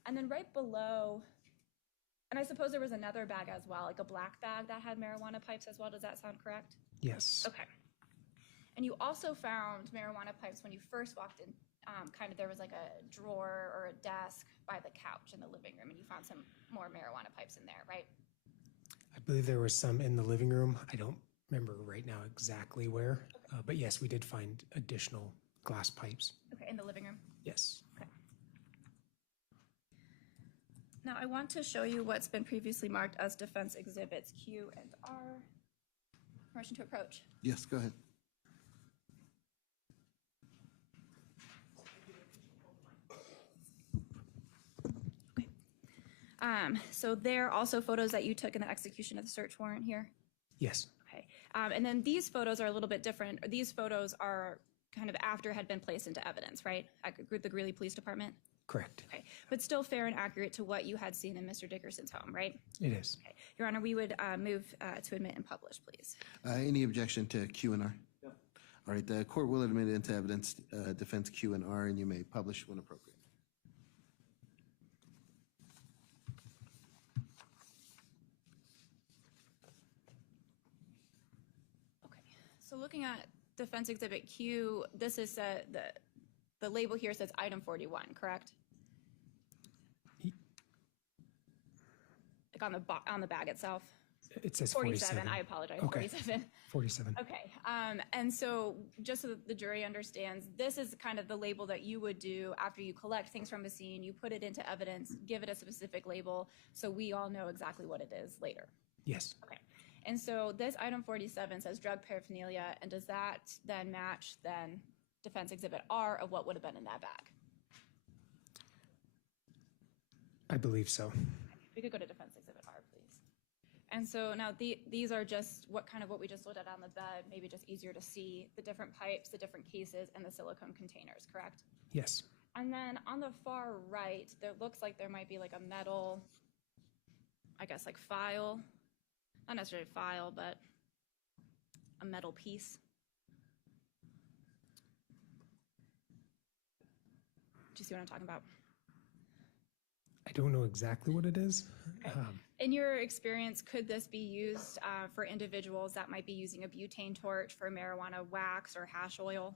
And then right below, and I suppose there was another bag as well, like a black bag that had marijuana pipes as well. Does that sound correct? Yes. Okay. And you also found marijuana pipes when you first walked in. Kind of there was like a drawer or a desk by the couch in the living room, and you found some more marijuana pipes in there, right? I believe there was some in the living room. I don't remember right now exactly where, but yes, we did find additional glass pipes. Okay, in the living room. Yes. Okay. Now I want to show you what's been previously marked as defense exhibits Q and R. Permission to approach. Yes, go ahead. So there are also photos that you took in the execution of the search warrant here. Yes. Okay. And then these photos are a little bit different. These photos are kind of after had been placed into evidence, right? At the Greeley Police Department? Correct. Okay. But still fair and accurate to what you had seen in Mr. Dickerson's home, right? It is. Okay. Your Honor, we would move to admit and publish, please. Any objection to Q and R? No. All right, the court will admit into evidence defense Q and R, and you may publish when appropriate. Okay. So looking at defense exhibit Q, this is the label here says item 41, correct? Like on the bag itself? It says 47. I apologize. Okay. 47. 47. Okay. And so just so that the jury understands, this is kind of the label that you would do after you collect things from the scene, you put it into evidence, give it a specific label, so we all know exactly what it is later. Yes. Okay. And so this item 47 says drug paraphernalia, and does that then match then defense exhibit R of what would have been in that bag? I believe so. We could go to defense exhibit R, please. And so now these are just what we just looked at on the bed, maybe just easier to see, the different pipes, the different cases, and the silicone containers, correct? Yes. And then on the far right, there looks like there might be like a metal, I guess like file, not necessarily a file, but a metal piece. Do you see what I'm talking about? I don't know exactly what it is. Okay. In your experience, could this be used for individuals that might be using a butane torch for marijuana wax or hash oil?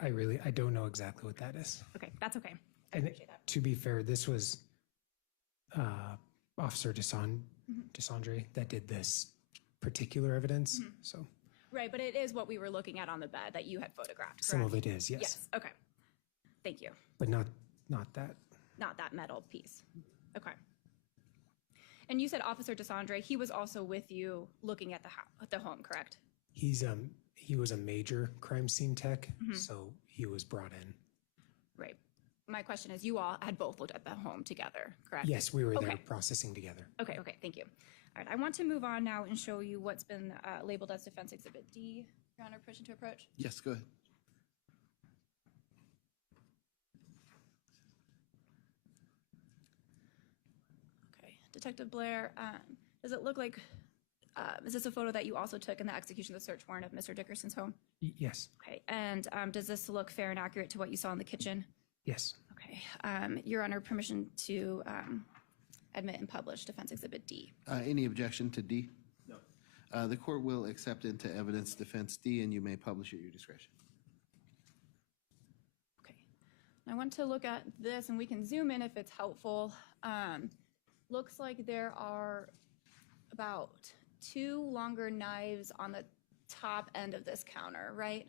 I don't know exactly what that is. Okay, that's okay. I And appreciate that. to be fair, this was Officer Desandre that did this particular evidence. So Right, but it is what we were looking at on the bed that you had photographed, correct? some of it is, yes, Yes, okay. Thank you. but not that. Not that metal piece. Okay. And you said Officer Desandre, he was also with you looking at the home, correct? He was a major crime scene tech, so he was brought in. Right. My question is, you all had both looked at the home together, correct? Yes, we were there Okay. processing together. Okay, thank you. All right, I want to move on now and show you what's been labeled as Defense Exhibit D. Your Honor, permission to approach? Yes, go ahead. Okay, Detective Blair, does it look like, is this a photo that you also took in the execution of the search warrant of Mr. Dickerson's home? Yes, Okay, and does this look fair and accurate to what you saw in the kitchen? yes, Okay, Your Honor, permission to admit and publish Defense Exhibit D. Any objection to D? No. The court will accept into evidence defense D, and you may publish at your discretion. Okay, I want to look at this, and we can zoom in if it's helpful. Looks like there are about 2 longer knives on the top end of this counter, right?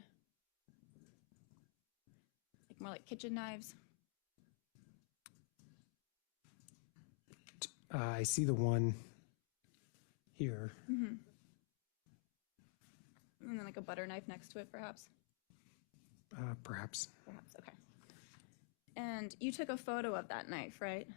Like more like kitchen knives. I see the one here. And then like a butter knife next to it, perhaps? Perhaps. Perhaps, okay. And you took a photo of that knife, right?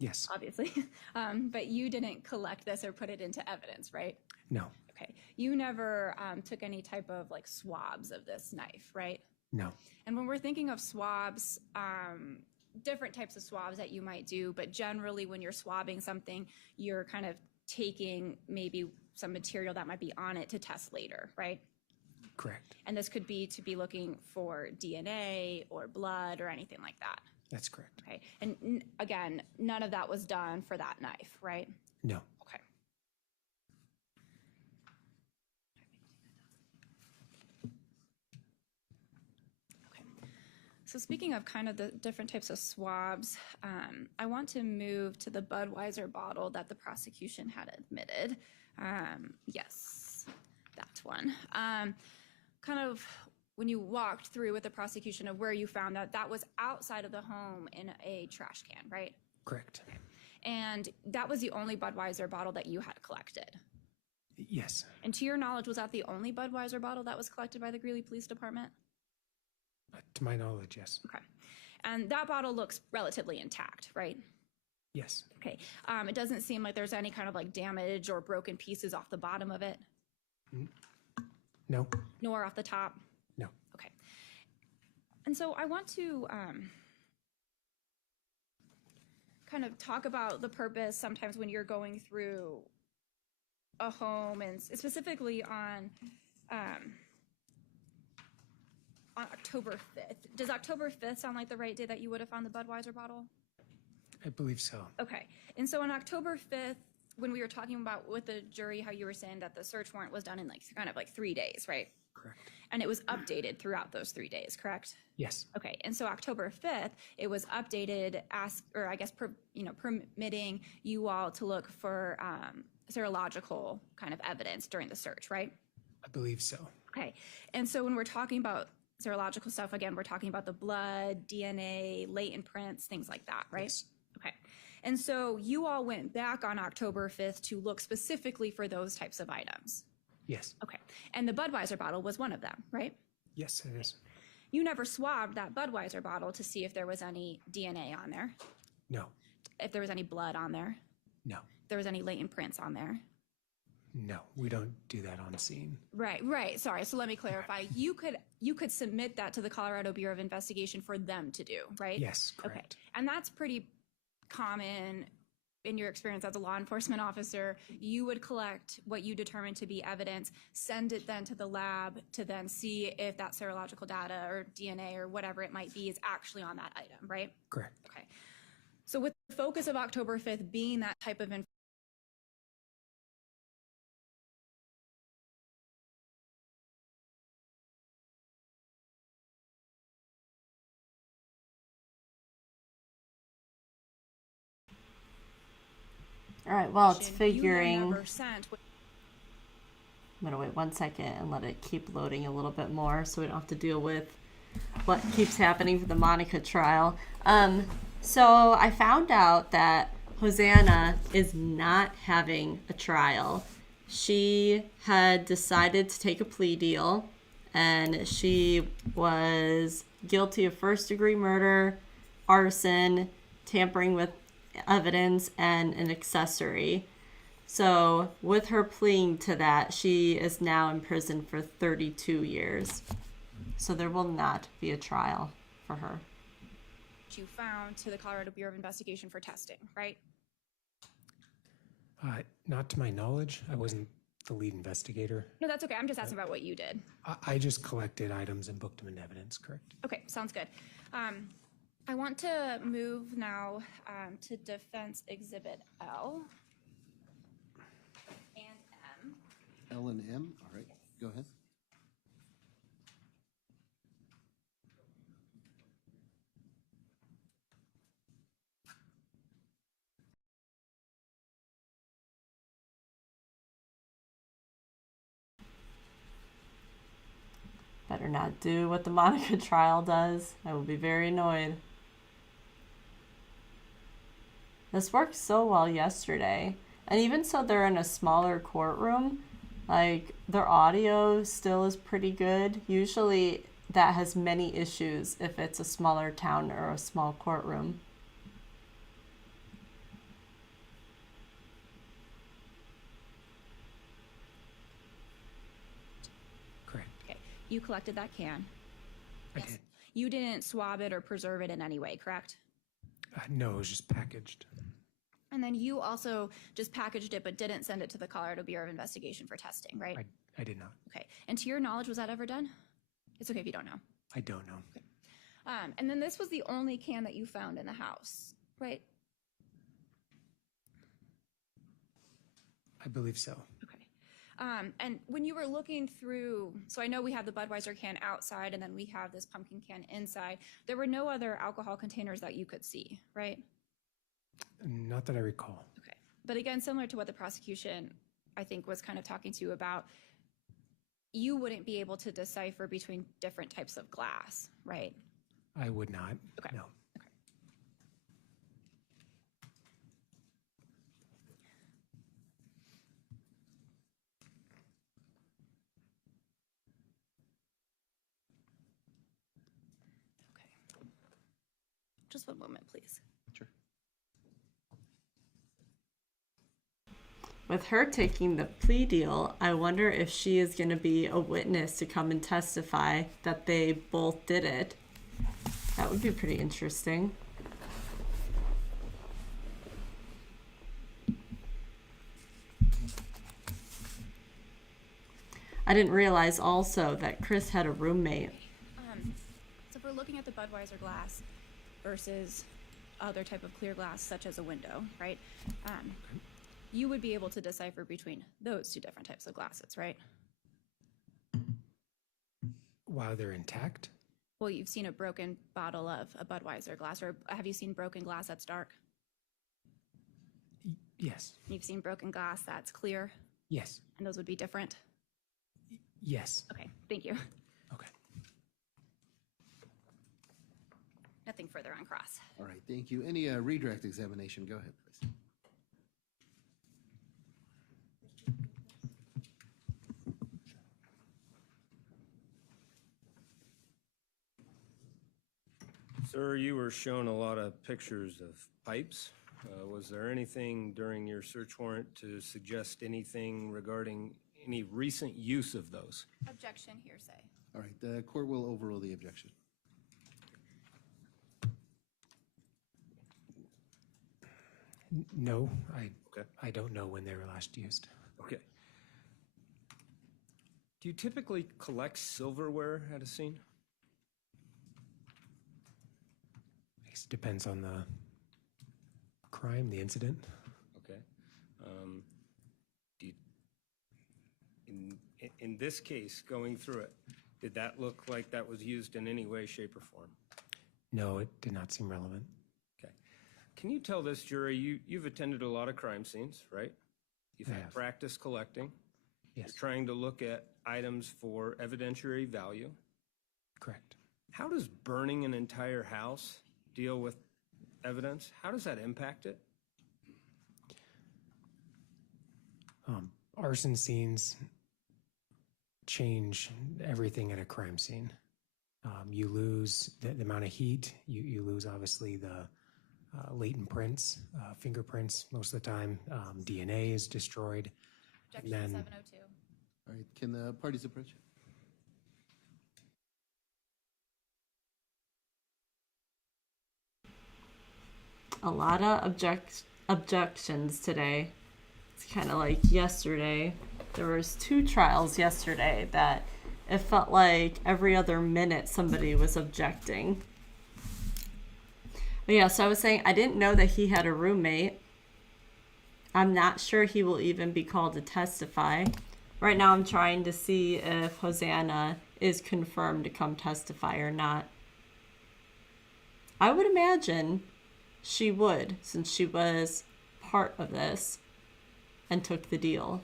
Yes. Obviously. But you didn't collect this or put it into evidence, right? No. Okay. You never took any type of like swabs of this knife, right? No. And when we're thinking of swabs, different types of swabs that you might do, but generally when you're swabbing something, you're kind of taking maybe some material that might be on it to test later, right? Correct. And this could be to be looking for DNA or blood or anything like that. That's correct. Okay. And again, none of that was done for that knife, right? No. Okay. Okay. So speaking of kind of the different types of swabs, I want to move to the Budweiser bottle that the prosecution had admitted. Yes, that one. Kind of when you walked through with the prosecution of where you found that, that was outside of the home in a trash can, right? Correct. And that was the only Budweiser bottle that you had collected. Yes. And to your knowledge, was that the only Budweiser bottle that was collected by the Greeley Police Department? To my knowledge, yes. Okay. And that bottle looks relatively intact, right? Yes. Okay. It doesn't seem like there's any kind of like damage or broken pieces off the bottom of it, No. nor off the top. No. Okay. And so I want to kind of talk about the purpose sometimes when you're going through a home, and specifically on October 5th. Does October 5th sound like the right day that you would have found the Budweiser bottle? I believe so. Okay. And so on October 5th, when we were talking about with the jury, how you were saying that the search warrant was done in like kind of like 3 days, right? Correct. And it was updated throughout those 3 days, correct? Yes. Okay. And so October 5th, it was updated, permitting you all to look for serological kind of evidence during the search, right? I believe so. Okay. And so when we're talking about serological stuff, again, we're talking about the blood, DNA, latent prints, things like that, right? Yes. Okay. And so you all went back on October 5th to look specifically for those types of items. Yes. Okay. And the Budweiser bottle was one of them, right? Yes, it is. You never swabbed that Budweiser bottle to see if there was any DNA on there, No. if there was any blood on there, No. if there was any latent prints on there. No. We don't do that on scene. Right. Sorry. So let me clarify. You could submit that to the Colorado Bureau of Investigation for them to do, right? Yes, Okay. correct. And that's pretty common in your experience as a law enforcement officer. You would collect what you determine to be evidence, send it then to the lab to then see if that serological data or DNA or whatever it might be is actually on that item, right? Correct. Okay. So with the focus of October 5th being that type of All right, well, it's You figuring. never sent. I'm gonna wait 1 second and let it keep loading a little bit more so we don't have to deal with what keeps happening for the Monica trial. So I found out that Hosanna is not having a trial. She had decided to take a plea deal, and she was guilty of first-degree murder, arson, tampering with evidence, and an accessory. So with her pleading to that, she is now in prison for 32 years. So there will not be a trial for her. You found to the Colorado Bureau of Investigation for testing, right? Not to my knowledge. I wasn't the lead investigator. No, that's okay. I'm just asking about what you did. I just collected items and booked them in evidence, correct? Okay, sounds good. I want to move now to Defense Exhibit L and M. L and M, all right, go ahead. Better not do what the Monica trial does. I will be very annoyed. This worked so well yesterday. And even so, they're in a smaller courtroom. Like, their audio still is pretty good. Usually that has many issues if it's a smaller town or a small courtroom. Correct. Okay, you collected that can. I did. You didn't swab it or preserve it in any way, correct? No, it was just packaged. And then you also just packaged it but didn't send it to the Colorado Bureau of Investigation for testing, right? I did not. Okay. And to your knowledge, was that ever done? It's okay if you don't know. I don't know. And then this was the only can that you found in the house, right? I believe so. Okay. And when you were looking through, so I know we have the Budweiser can outside and then we have this pumpkin can inside. There were no other alcohol containers that you could see, right? Not that I recall. Okay. But again, similar to what the prosecution, I think, was kind of talking to you about, you wouldn't be able to decipher between different types of glass, right? I would not. Okay. No. Okay. Just one moment, please. Sure. With her taking the plea deal, I wonder if she is going to be a witness to come and testify that they both did it. That would be pretty interesting. I didn't realize also that Chris had a roommate. So if we're looking at the Budweiser glass versus other type of clear glass, such as a window, right? You would be able to decipher between those two different types of glasses, right? While they're intact? Well, you've seen a broken bottle of a Budweiser glass, or have you seen broken glass that's dark? Yes. You've seen broken glass that's clear, Yes. and those would be different? Yes. Okay, thank you. Okay. Nothing further on cross. All right, thank you. Any redirect examination, go ahead, please. Sir, you were shown a lot of pictures of pipes. Was there anything during your search warrant to suggest anything regarding any recent use of those? Objection, hearsay. All right, the court will overrule the objection. No, Okay. I don't know when they were last used. Okay. Do you typically collect silverware at a scene? I guess it depends on the crime, the incident. Okay. Do you, in this case, going through it, did that look like that was used in any way, shape, or form? No, it did not seem relevant. Okay. Can you tell this jury, you've attended a lot of crime scenes, right? You've I had have. practice collecting. Yes, You're trying to look at items for evidentiary value. correct. How does burning an entire house deal with evidence? How does that impact it? Arson scenes change everything at a crime scene. You lose the amount of heat. You lose, obviously, the latent prints, fingerprints most of the time. DNA is destroyed. Objection then- 702. All right, can the parties approach? A lot of objections today. It's kind of like yesterday. There was 2 trials yesterday that it felt like every other minute somebody was objecting. But yeah, so I was saying I didn't know that he had a roommate. I'm not sure he will even be called to testify. Right now I'm trying to see if Hosanna is confirmed to come testify or not. I would imagine she would, since she was part of this and took the deal.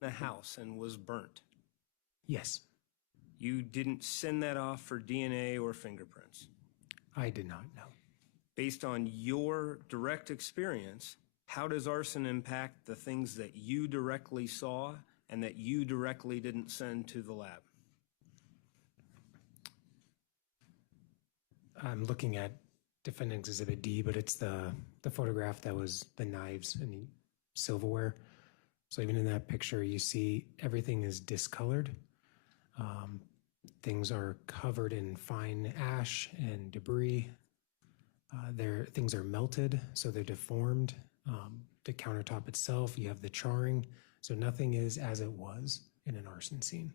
The house and was burnt. Yes, You didn't send that off for DNA or fingerprints. I did not know. Based on your direct experience, how does arson impact the things that you directly saw and that you directly didn't send to the lab? I'm looking at Defendant's Exhibit D, but it's the photograph that was the knives and the silverware. So even in that picture, you see everything is discolored. Things are covered in fine ash and debris. Things are melted, so they're deformed. The countertop itself, you have the charring, so nothing is as it was in an arson scene.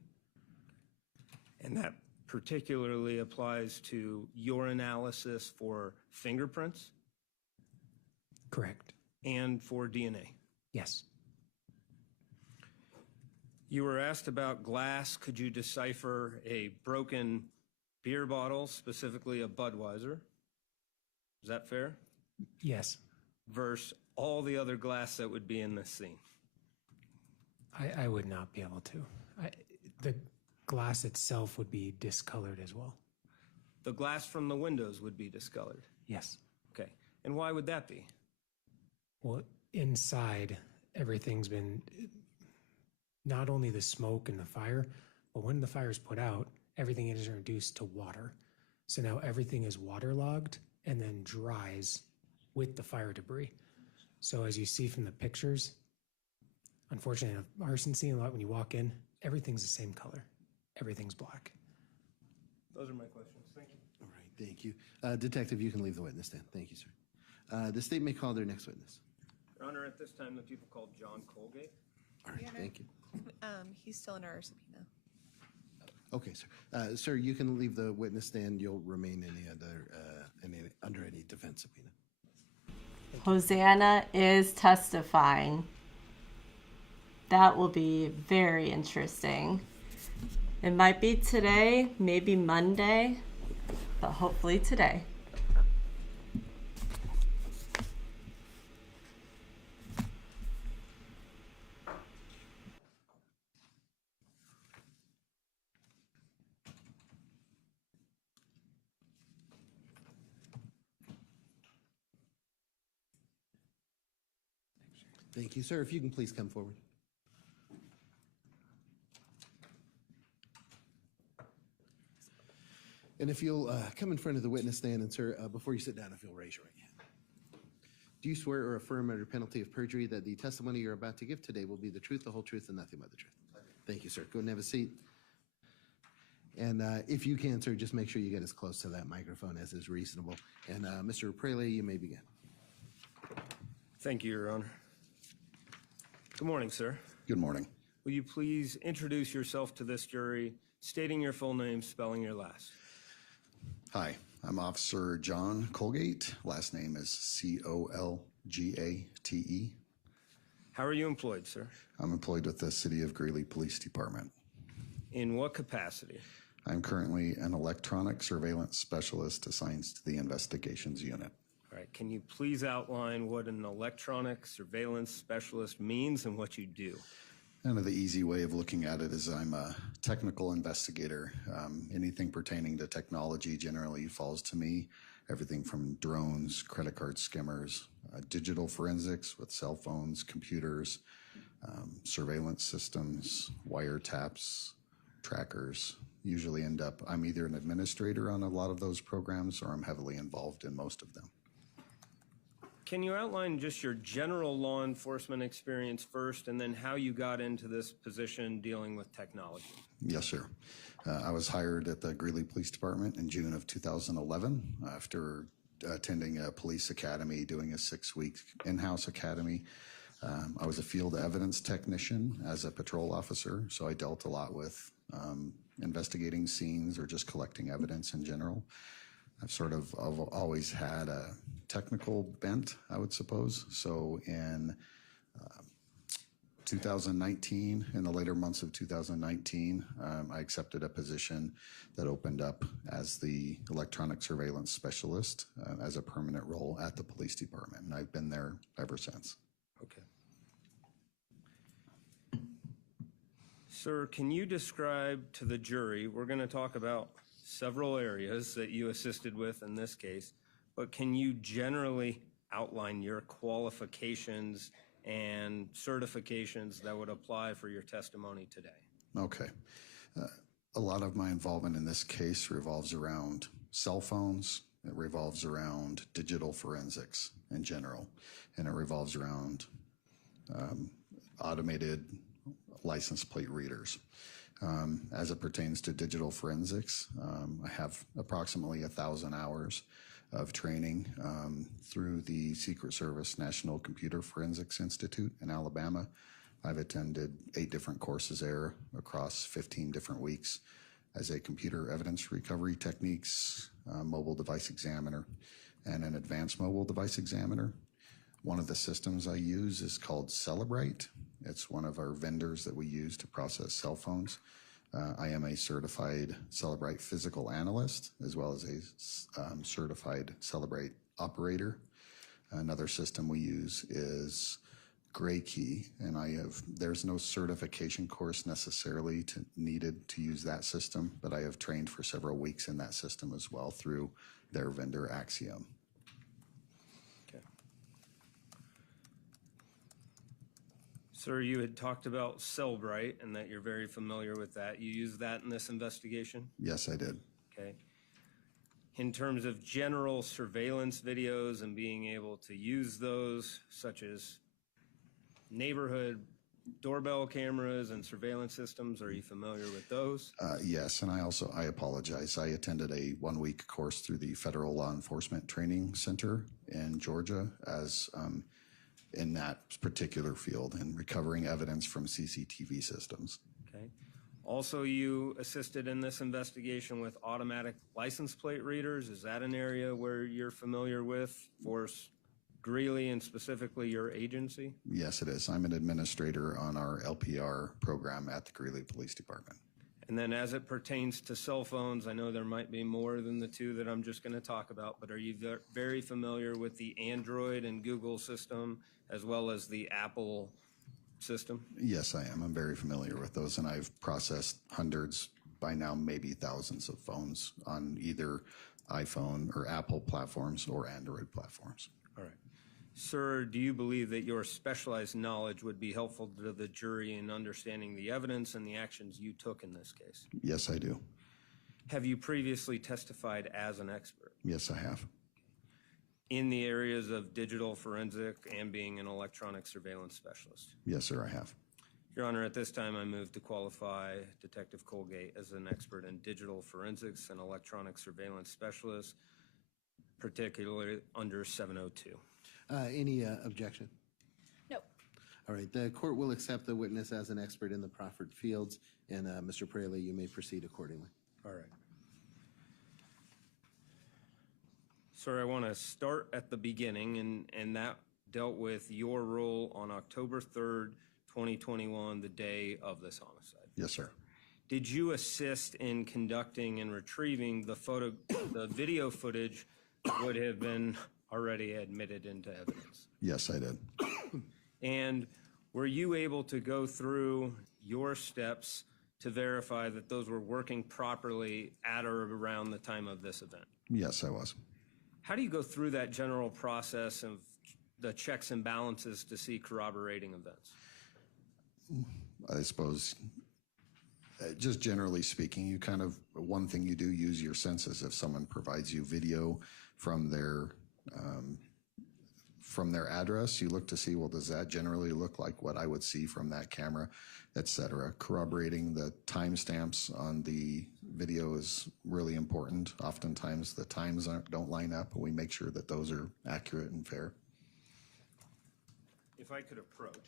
And that particularly applies to your analysis for fingerprints Correct. and for DNA. Yes. You were asked about glass. Could you decipher a broken beer bottle, specifically a Budweiser? Is that fair? Yes. Versus all the other glass that would be in this scene. I would not be able to. The glass itself would be discolored as well. The glass from the windows would be discolored. Yes. Okay. And why would that be? Well, inside, everything's been, not only the smoke and the fire, but when the fire is put out, everything is reduced to water. So now everything is waterlogged and then dries with the fire debris. So as you see from the pictures, unfortunately, in an arson scene, a lot when you walk in, everything's the same color. Everything's black. Those are my questions. Thank you. All right, thank you. Detective, you can leave the witness stand. Thank you, sir. The state may call their next witness. Your Honor, at this time, the people called John Colgate. All right, Your Honor. thank you. He's still under our subpoena. Okay, sir. Sir, you can leave the witness stand. You'll remain under any defense subpoena. Hosanna is testifying. That will be very interesting. It might be today, maybe Monday, but hopefully today. Thank you, sir. If you can please come forward. And if you'll come in front of the witness stand, and sir, before you sit down, if you'll raise your right hand. Do you swear or affirm under penalty of perjury that the testimony you're about to give today will be the truth, the whole truth, and nothing but the truth? Thank you, sir. Go and have a seat. And if you can, sir, just make sure you get as close to that microphone as is reasonable. And Mr. Praley, you may begin. Thank you, Your Honor. Good morning, sir. Good morning. Will you please introduce yourself to this jury, stating your full name, spelling your last? Hi, I'm Officer John Colgate. Last name is Colgate. How are you employed, sir? I'm employed with the City of Greeley Police Department. In what capacity? I'm currently an electronic surveillance specialist assigned to the investigations unit. All right, can you please outline what an electronic surveillance specialist means and what you do? Kind of the easy way of looking at it is I'm a technical investigator. Anything pertaining to technology generally falls to me. Everything from drones, credit card skimmers, digital forensics with cell phones, computers, surveillance systems, wiretaps, trackers. Usually I'm either an administrator on a lot of those programs or I'm heavily involved in most of them. Can you outline just your general law enforcement experience first and then how you got into this position dealing with technology? Yes, sir. I was hired at the Greeley Police Department in June of 2011 after attending a police academy, doing a 6-week in-house academy. I was a field evidence technician as a patrol officer, so I dealt a lot with investigating scenes or just collecting evidence in general. I've always had a technical bent, I would suppose. So in 2019, in the later months of 2019, I accepted a position that opened up as the electronic surveillance specialist as a permanent role at the police department, and I've been there ever since. Okay. Sir, can you describe to the jury, we're going to talk about several areas that you assisted with in this case, but can you generally outline your qualifications and certifications that would apply for your testimony today? Okay. A lot of my involvement in this case revolves around cell phones. It revolves around digital forensics in general, and it revolves around automated license plate readers. As it pertains to digital forensics, I have approximately 1,000 hours of training through the Secret Service National Computer Forensics Institute in Alabama. I've attended 8 different courses there across 15 different weeks as a computer evidence recovery techniques, mobile device examiner, and an advanced mobile device examiner. One of the systems I use is called Celebrite. It's one of our vendors that we use to process cell phones. I am a certified Celebrite physical analyst as well as a certified Celebrite operator. Another system we use is Gray Key, and there's no certification course necessarily needed to use that system, but I have trained for several weeks in that system as well through their vendor Axiom. Okay. Sir, you had talked about Cellbrite and that you're very familiar with that. You used that in this investigation? Yes, I did. Okay. In terms of general surveillance videos and being able to use those, such as neighborhood doorbell cameras and surveillance systems, are you familiar with those? Yes, and I apologize. I attended a 1-week course through the Federal Law Enforcement Training Center in Georgia as in that particular field in recovering evidence from CCTV systems. Okay. Also, you assisted in this investigation with automatic license plate readers. Is that an area where you're familiar with for Greeley and specifically your agency? Yes, it is. I'm an administrator on our LPR program at the Greeley Police Department. And then as it pertains to cell phones, I know there might be more than the 2 that I'm just going to talk about, but are you very familiar with the Android and Google system as well as the Apple system? Yes, I am. I'm very familiar with those, and I've processed hundreds, by now maybe thousands of phones on either iPhone or Apple platforms or Android platforms. All right. Sir, do you believe that your specialized knowledge would be helpful to the jury in understanding the evidence and the actions you took in this case? Yes, I do. Have you previously testified as an expert Yes, I have. in the areas of digital forensic and being an electronic surveillance specialist? Yes, sir, I have. Your Honor, at this time, I move to qualify Detective Colgate as an expert in digital forensics and electronic surveillance specialist, particularly under 702. Any objection? No. All right, the court will accept the witness as an expert in the proffered fields, and Mr. Praley, you may proceed accordingly. All right. Sir, I want to start at the beginning, and that dealt with your role on October 3rd, 2021, the day of this homicide. Yes, sir. Did you assist in conducting and retrieving the video footage that would have been already admitted into evidence? Yes, I did. And were you able to go through your steps to verify that those were working properly at or around the time of this event? Yes, I was. How do you go through that general process of the checks and balances to see corroborating events? I suppose, just generally speaking, you kind of, one thing you do use your senses. If someone provides you video from their address, you look to see, well, does that generally look like what I would see from that camera, et cetera. Corroborating the timestamps on the video is really important. Oftentimes the times don't line up, and we make sure that those are accurate and fair. If I could approach.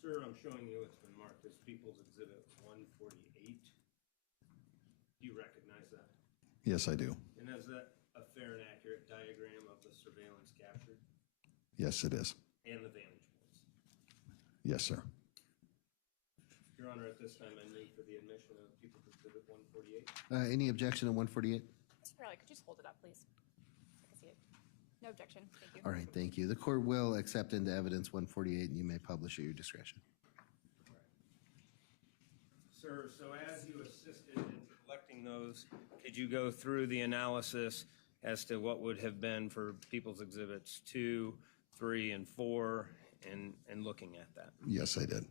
Sir, I'm showing you it's been marked as People's Exhibit 148. Do you recognize that? Yes, I do. And is that a fair and accurate diagram of the surveillance captured Yes, it is. and the vantage points? Yes, sir. Your Honor, at this time, I move for the admission of People's Exhibit 148. Any objection on 148? Mr. Praley, could you just hold it up, please? I can see it. No objection. Thank you. All right, thank you. The court will accept into evidence 148, and you may publish at your discretion. Sir, so as you assisted in collecting those, could you go through the analysis as to what would have been for People's Exhibits 2, 3, and 4, and looking at that? Yes, I did.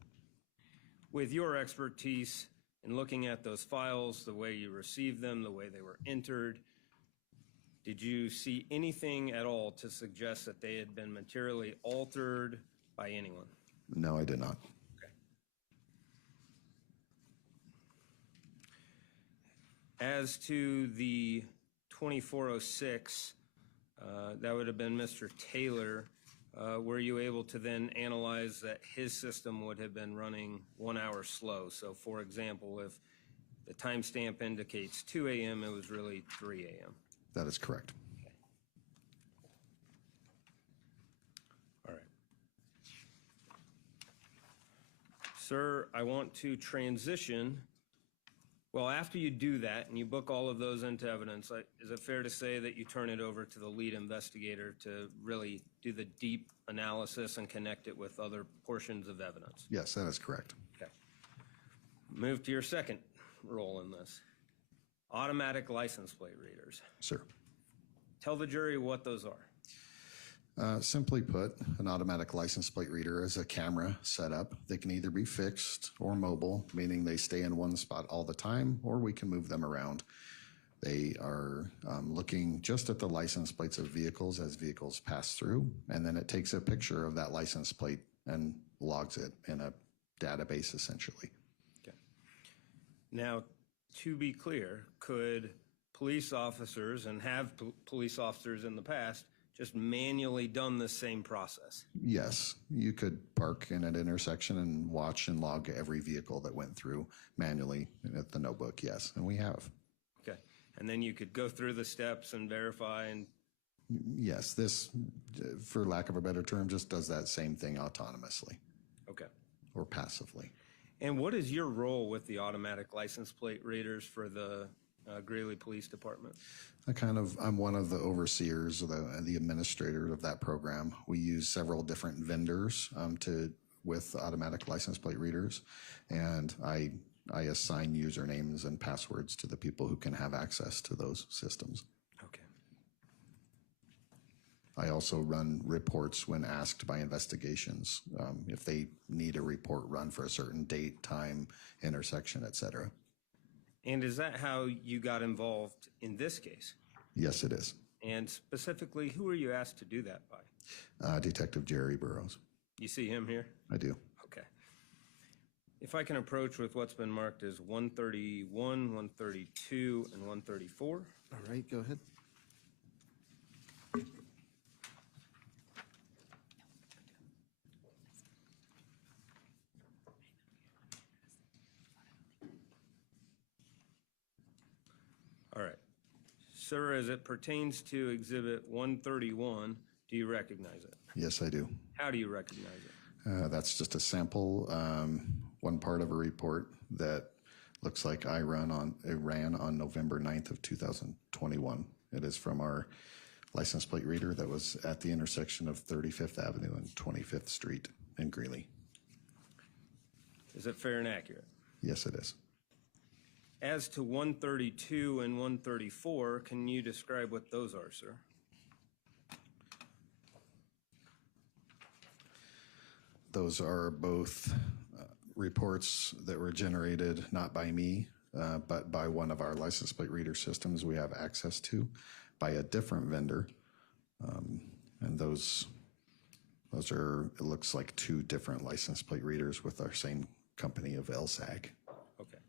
With your expertise in looking at those files, the way you received them, the way they were entered, did you see anything at all to suggest that they had been materially altered by anyone? No, I did not. Okay. As to the 2406, that would have been Mr. Taylor. Were you able to then analyze that his system would have been running 1 hour slow? So, for example, if the timestamp indicates 2 a.m., it was really 3 a.m. That is correct. Okay. All right. Sir, I want to transition. Well, after you do that and you book all of those into evidence, is it fair to say that you turn it over to the lead investigator to really do the deep analysis and connect it with other portions of evidence? Yes, that is correct. Okay. Move to your second role in this. Automatic license plate readers. Sir. Tell the jury what those are. Simply put, an automatic license plate reader is a camera setup. They can either be fixed or mobile, meaning they stay in one spot all the time, or we can move them around. They are looking just at the license plates of vehicles as vehicles pass through, and then it takes a picture of that license plate and logs it in a database, essentially. Okay. Now, to be clear, could police officers, and have police officers in the past, just manually done the same process? Yes, you could park in an intersection and watch and log every vehicle that went through manually at the notebook, yes, and we have. Okay. And then you could go through the steps and verify and... Yes, this, for lack of a better term, just does that same thing autonomously. Okay. Or passively. And what is your role with the automatic license plate readers for the Greeley Police Department? I'm one of the overseers, the administrator of that program. We use several different vendors with automatic license plate readers, and I assign usernames and passwords to the people who can have access to those systems. Okay. I also run reports when asked by investigations, if they need a report run for a certain date, time, intersection, et cetera. And is that how you got involved in this case? Yes, it is. And specifically, who are you asked to do that by? Detective Jerry Burrows. You see him here? I do. Okay. If I can approach with what's been marked as 131, 132, and 134. All right, go ahead. All right. Sir, as it pertains to Exhibit 131, do you recognize it? Yes, I do. How do you recognize it? That's just a sample, one part of a report that looks like it ran on November 9th of 2021. It is from our license plate reader that was at the intersection of 35th Avenue and 25th Street in Greeley. Is it fair and accurate? Yes, it is. As to 132 and 134, can you describe what those are, sir? Those are both reports that were generated not by me, but by one of our license plate reader systems we have access to by a different vendor. And those are, it looks like two different license plate readers with our same company of LSAG. Okay.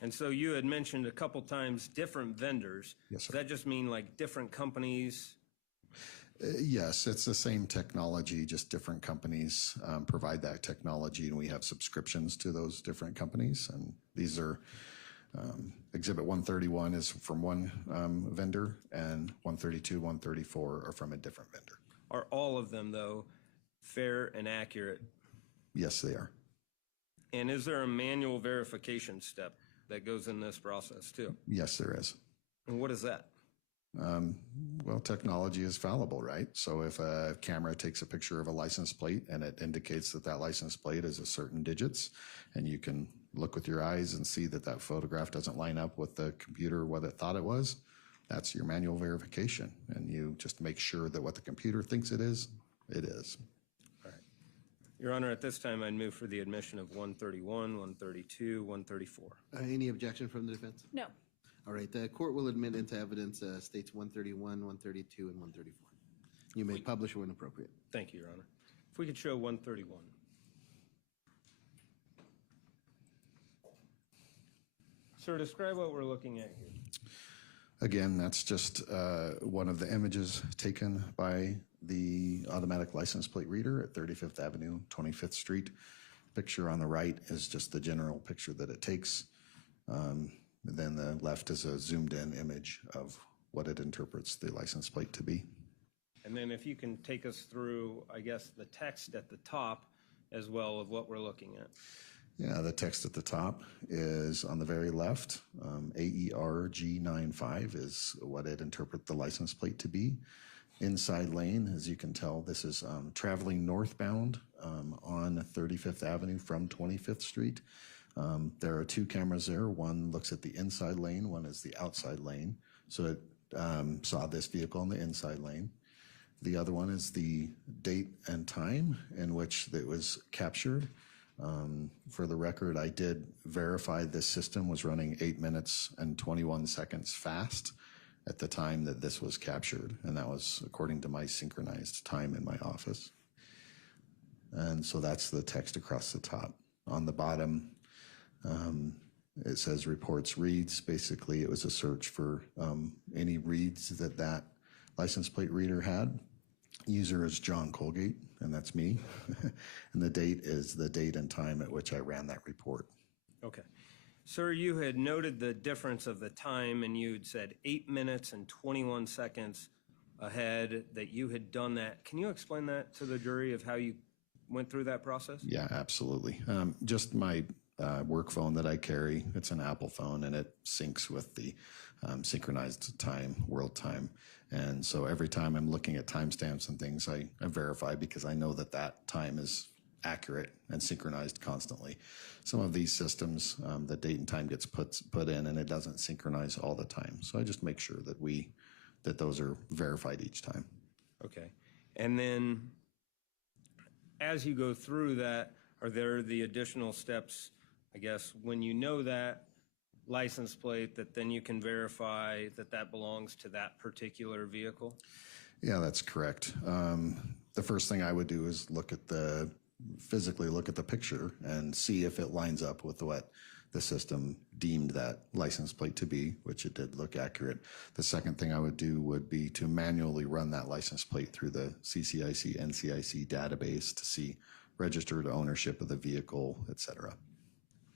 And so you had mentioned a couple times different vendors. Yes, sir. Does that just mean like different companies? Yes, it's the same technology, just different companies provide that technology, and we have subscriptions to those different companies. And these are Exhibit 131 is from one vendor, and 132, 134 are from a different vendor. Are all of them, though, fair and accurate? Yes, they are. And is there a manual verification step that goes in this process, too? Yes, there is. And what is that? Well, technology is fallible, right? So if a camera takes a picture of a license plate and it indicates that that license plate is a certain digits, and you can look with your eyes and see that that photograph doesn't line up with the computer what it thought it was, that's your manual verification. And you just make sure that what the computer thinks it is, it is. All right. Your Honor, at this time, I'd move for the admission of 131, 132, 134. Any objection from the defense? No. All right, the court will admit into evidence states 131, 132, and 134. You may publish when appropriate. Thank you, Your Honor. If we could show 131. Sir, describe what we're looking at here. Again, that's just one of the images taken by the automatic license plate reader at 35th Avenue, 25th Street. Picture on the right is just the general picture that it takes. Then the left is a zoomed in image of what it interprets the license plate to be. And then if you can take us through, I guess, the text at the top as well of what we're looking at. Yeah, the text at the top is on the very left. AERG95 is what it interprets the license plate to be. Inside lane, as you can tell, this is traveling northbound on 35th Avenue from 25th Street. There are two cameras there. One looks at the inside lane, one is the outside lane. So it saw this vehicle in the inside lane. The other one is the date and time in which it was captured. For the record, I did verify this system was running 8 minutes and 21 seconds fast at the time that this was captured. And that was according to my synchronized time in my office. And so that's the text across the top. On the bottom, it says reports reads. Basically, it was a search for any reads that that license plate reader had. User is John Colgate, and that's me. And the date is the date and time at which I ran that report. Okay. Sir, you had noted the difference of the time, and you had said 8 minutes and 21 seconds ahead that you had done that. Can you explain that to the jury of how you went through that process? Yeah, absolutely. Just my work phone that I carry, it's an Apple phone, and it syncs with the synchronized time, world time. And so every time I'm looking at timestamps and things, I verify because I know that that time is accurate and synchronized constantly. Some of these systems, the date and time gets put in and it doesn't synchronize all the time. So I just make sure that those are verified each time. Okay. And then as you go through that, are there the additional steps, I guess, when you know that, license plate that then you can verify that that belongs to that particular vehicle? Yeah, that's correct. The first thing I would do is physically look at the picture and see if it lines up with what the system deemed that license plate to be, which it did look accurate. The second thing I would do would be to manually run that license plate through the CCIC, NCIC database to see registered ownership of the vehicle, et cetera.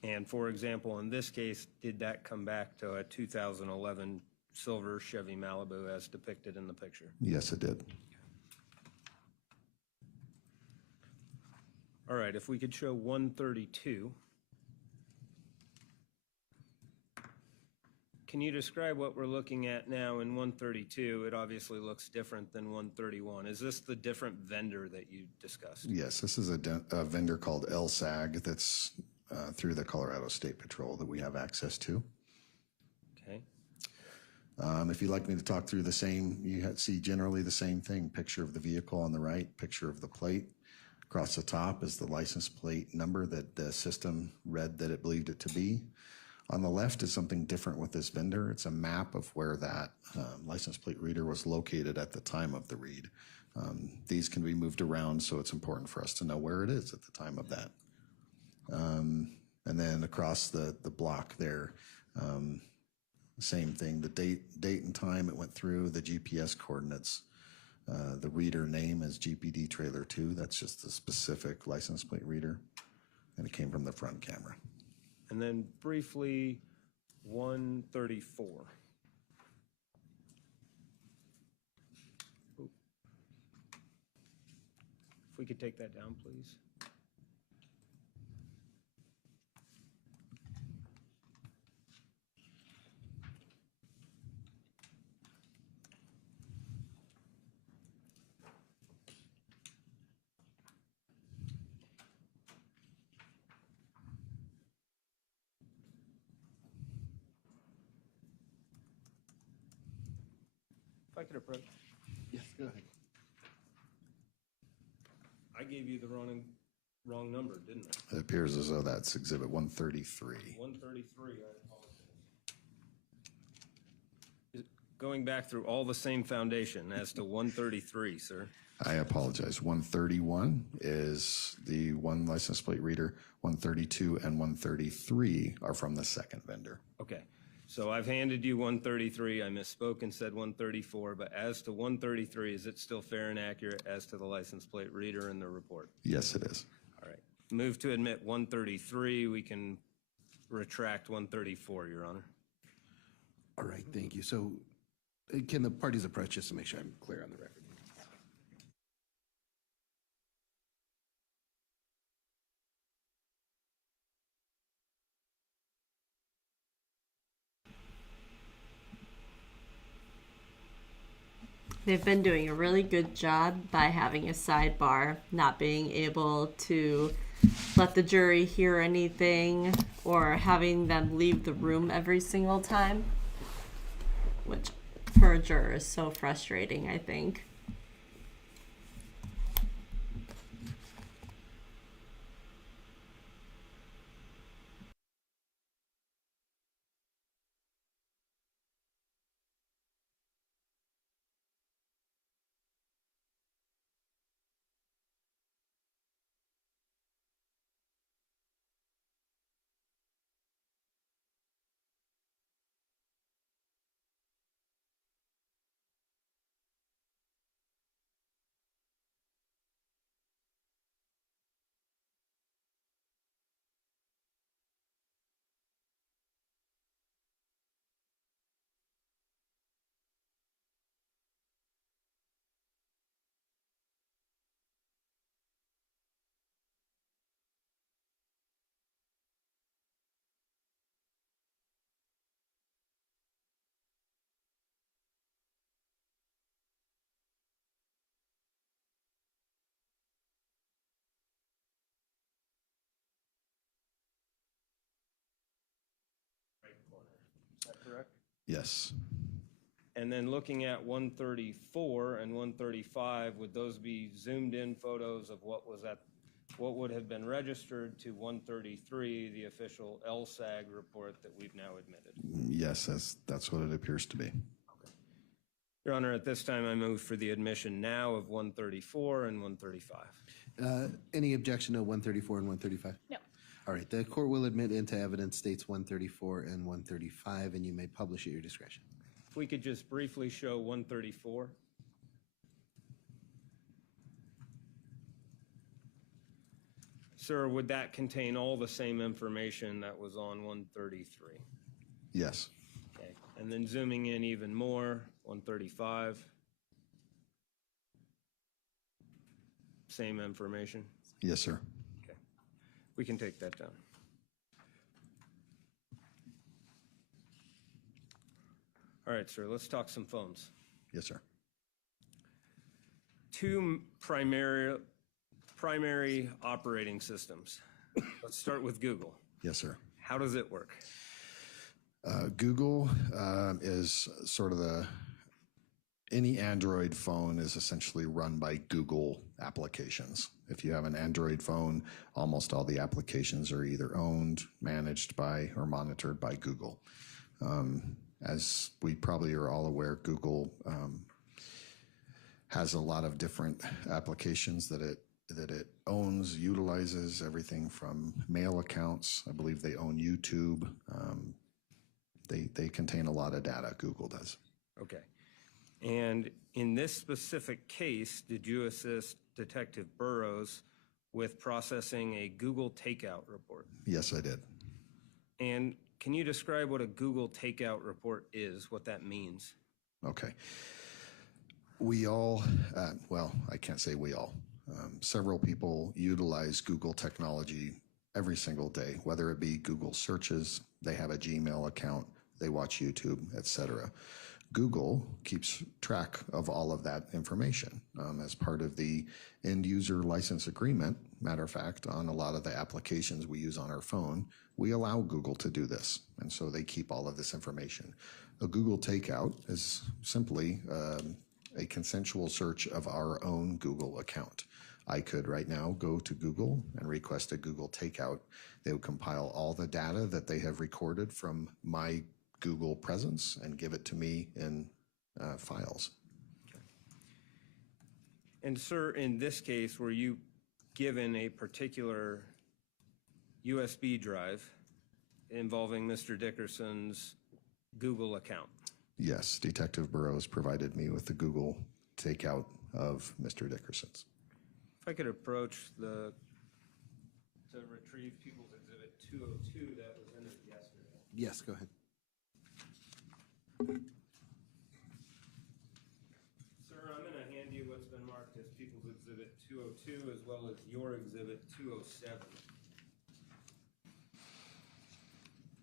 And for example, in this case, did that come back to a 2011 silver Chevy Malibu as depicted in the picture? Yes, it did. All right, if we could show 132. Can you describe what we're looking at now in 132? It obviously looks different than 131. Is this the different vendor that you discussed? Yes, this is a vendor called LSAG that's through the Colorado State Patrol that we have access to. Okay. If you'd like me to talk through the same, you see generally the same thing. Picture of the vehicle on the right, picture of the plate. Across the top is the license plate number that the system read that it believed it to be. On the left is something different with this vendor. It's a map of where that license plate reader was located at the time of the read. These can be moved around, so it's important for us to know where it is at the time of that. And then across the block there, same thing, the date and time it went through, the GPS coordinates. The reader name is GPD Trailer 2. That's just the specific license plate reader. And it came from the front camera. And then briefly, 134. Ooh. If we could take that down, please. If I could approach. Yes, go ahead. I gave you the wrong number, didn't I? It appears as though that's exhibit 133. 133, I apologize. Going back through all the same foundation as to 133, sir. I apologize. 131 is the one license plate reader. 132 and 133 are from the second vendor. Okay, so I've handed you 133. I misspoke and said 134, but as to 133, is it still fair and accurate as to the license plate reader in the report? Yes, it is. All right. Move to admit 133. We can retract 134, Your Honor. All right, thank you. So can the parties approach just to make sure I'm clear on the record? They've been doing a really good job by having a sidebar, not being able to let the jury hear anything or having them leave the room every single time, which for a juror is so frustrating, I think. Is that correct? Yes. And then looking at 134 and 135, would those be zoomed in photos of what was at what would have been registered to 133, the official LSAG report that we've now admitted. Yes, that's what it appears to be. Your Honor, at this time, I move for the admission now of 134 and 135. Any objection to 134 and 135? No. All right, the court will admit into evidence states 134 and 135, and you may publish at your discretion. If we could just briefly show 134. Sir, would that contain all the same information that was on 133? Yes. Okay, and then zooming in even more, 135. Same information? Yes, sir. Okay, we can take that down. All right, sir, let's talk some phones. Yes, sir. Two primary operating systems. Let's start with Google. Yes, sir. How does it work? Google is sort of any Android phone is essentially run by Google applications. If you have an Android phone, almost all the applications are either owned, managed by, or monitored by Google. As we probably are all aware, Google has a lot of different applications that it owns, utilizes, everything from mail accounts. I believe they own YouTube. They contain a lot of data, Google does. Okay. And in this specific case, did you assist Detective Burrows with processing a Google takeout report? Yes, I did. And can you describe what a Google takeout report is, what that means? Okay. We all, well, I can't say we all. Several people utilize Google technology every single day, whether it be Google searches, they have a Gmail account, they watch YouTube, etc. Google keeps track of all of that information as part of the end user license agreement. Matter of fact, on a lot of the applications we use on our phone, we allow Google to do this. And so they keep all of this information. A Google takeout is simply a consensual search of our own Google account. I could right now go to Google and request a Google takeout. They would compile all the data that they have recorded from my Google presence and give it to me in files. And sir, in this case, were you given a particular USB drive involving Mr. Dickerson's Google account? Yes, Detective Burrows provided me with the Google takeout of Mr. Dickerson's. If I could approach to retrieve People's Exhibit 202 that was entered yesterday. Yes, go ahead. Sir, I'm going to hand you what's been marked as People's Exhibit 202 as well as your Exhibit 207.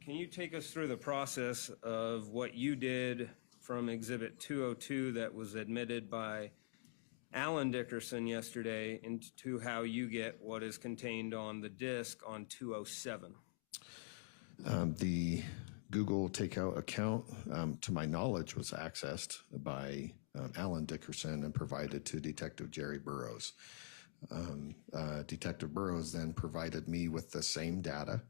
Can you take us through the process of what you did from Exhibit 202 that was admitted by Alan Dickerson yesterday into how you get what is contained on the disk on 207? The Google takeout account, to my knowledge, was accessed by Alan Dickerson and provided to Detective Jerry Burrows. Detective Burrows then provided me with the same data.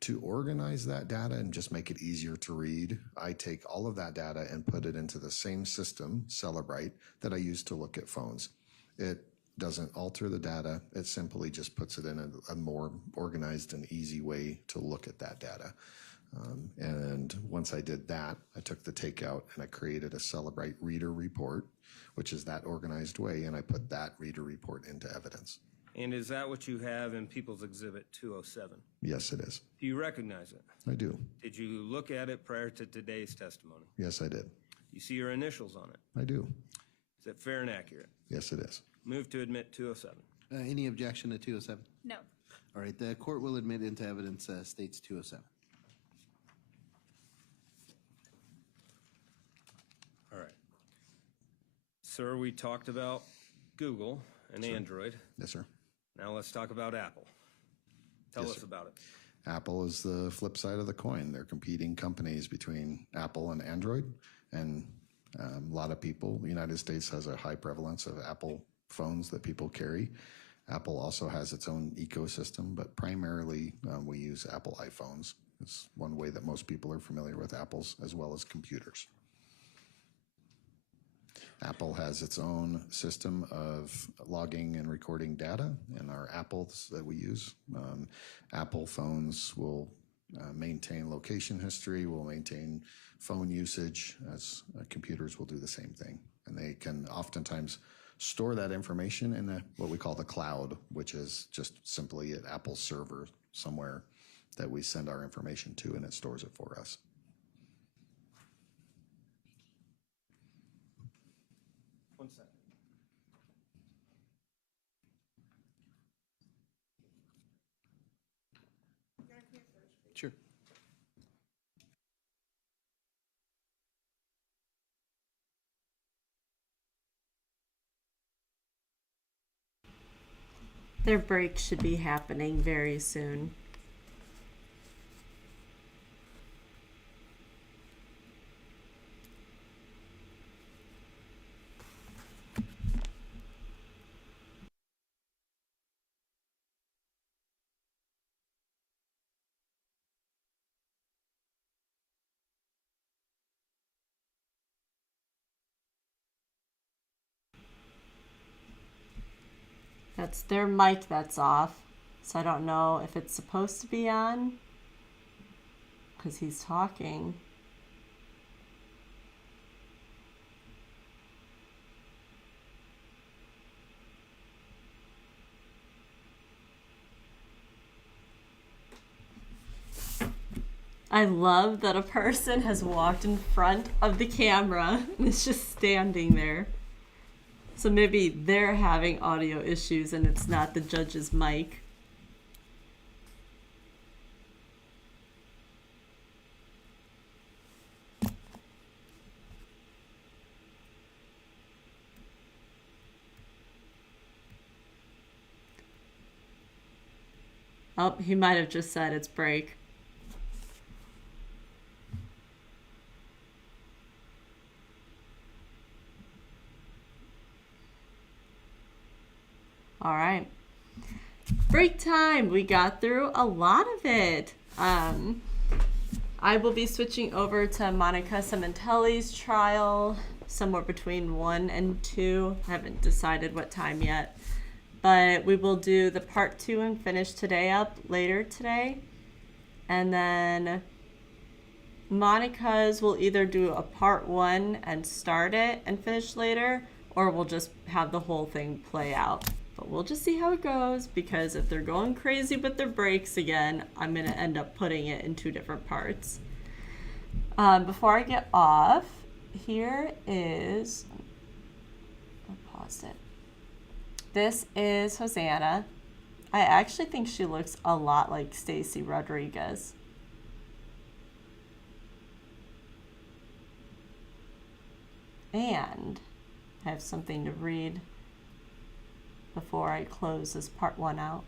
To organize that data and just make it easier to read, I take all of that data and put it into the same system, Celebrite, that I use to look at phones. It doesn't alter the data. It simply just puts it in a more organized and easy way to look at that data. And once I did that, I took the takeout and I created a Celebrite reader report, which is that organized way, and I put that reader report into evidence. And is that what you have in People's Exhibit 207? Yes, it is. Do you recognize it? I do. Did you look at it prior to today's testimony? Yes, I did. You see your initials on it. I do. Is that fair and accurate? Yes, it is. Move to admit 207. Any objection to 207? No. All right, the court will admit into evidence states 207. All right. Sir, we talked about Google and Android. Yes, sir. Now let's talk about Apple. Tell Yes, us sir. about it. Apple is the flip side of the coin. They're competing companies between Apple and Android, and a lot of people, the United States has a high prevalence of Apple phones that people carry. Apple also has its own ecosystem, but primarily we use Apple iPhones. It's one way that most people are familiar with Apples, as well as computers. Apple has its own system of logging and recording data in our Apples that we use. Apple phones will maintain location history, will maintain phone usage, as computers will do the same thing. And they can oftentimes store that information in what we call the cloud, which is just simply an Apple server somewhere that we send our information to, and it stores it for us. One second. Sure. Their break should be happening very soon. That's their mic that's off. So I don't know if it's supposed to be on because he's talking. I love that a person has walked in front of the camera and is just standing there. So maybe they're having audio issues and it's not the judge's mic. Oh, he might have just said it's break. All right. Break time. We got through a lot of it. I will be switching over to Monica Cementelli's trial somewhere between 1 and 2. I haven't decided what time yet. But we will do the part 2 and finish today up later today. And then Monica's will either do a part 1 and start it and finish later, or we'll just have the whole thing play out. But we'll just see how it goes, because if they're going crazy with their breaks again, I'm going to end up putting it in 2 different parts. Before I get off, here is... I'll pause it. This is Hosanna. I actually think she looks a lot like Stacy Rodriguez. And I have something to read before I close this part 1 out.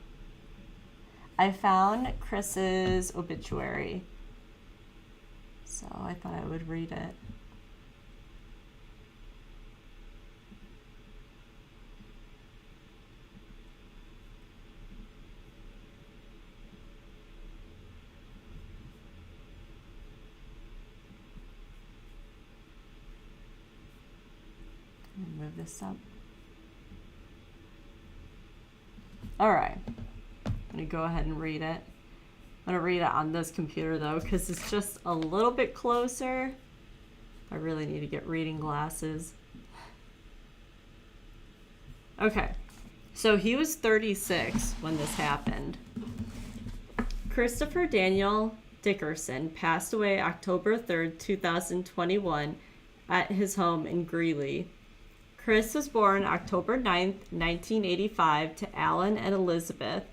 I found Chris's obituary, so I thought I would read it. Let me move this up. All right, I'm gonna go ahead and read it. I'm gonna read it on this computer though, because it's just a little bit closer. I really need to get reading glasses. Okay, so he was 36 when this happened. Christopher Daniel Dickerson passed away October 3rd, 2021 at his home in Greeley. Chris was born October 9th, 1985 to Alan and Elizabeth.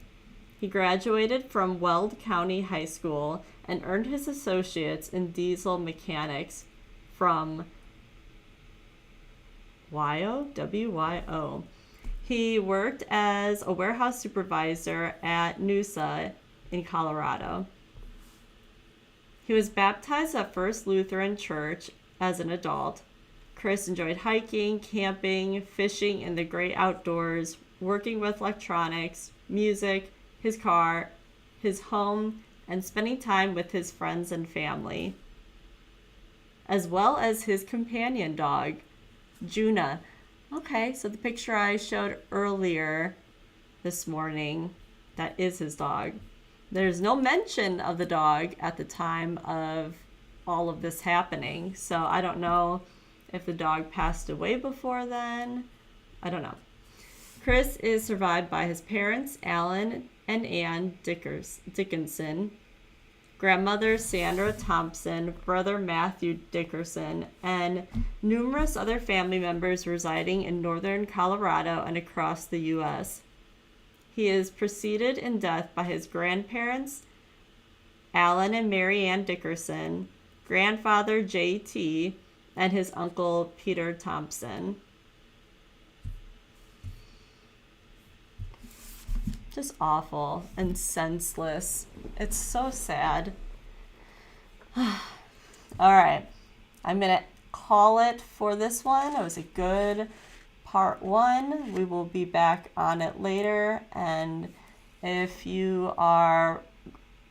He graduated from Weld County High School and earned his associates in diesel mechanics from WYO. He worked as a warehouse supervisor at Noosa in Colorado. He was baptized at First Lutheran Church as an adult. Chris enjoyed hiking, camping, fishing in the great outdoors, working with electronics, music, his car, his home, and spending time with his friends and family, as well as his companion dog, Juna. Okay, so the picture I showed earlier this morning, that is his dog. There's no mention of the dog at the time of all of this happening, so I don't know if the dog passed away before then. I don't know. Chris is survived by his parents, Alan and Ann Dickinson, grandmother Sandra Thompson, brother Matthew Dickerson, and numerous other family members residing in northern Colorado and across the U.S. He is preceded in death by his grandparents, Alan and Mary Ann Dickerson, grandfather J.T., and his uncle Peter Thompson. Just awful and senseless. It's so sad. All right. I'm going to call it for this one. It was a good part 1. We will be back on it later. And if you are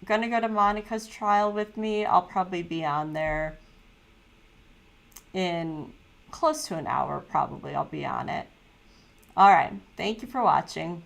going to go to Monica's trial with me, I'll probably be on there in close to an hour, probably. I'll be on it. All right. Thank you for watching.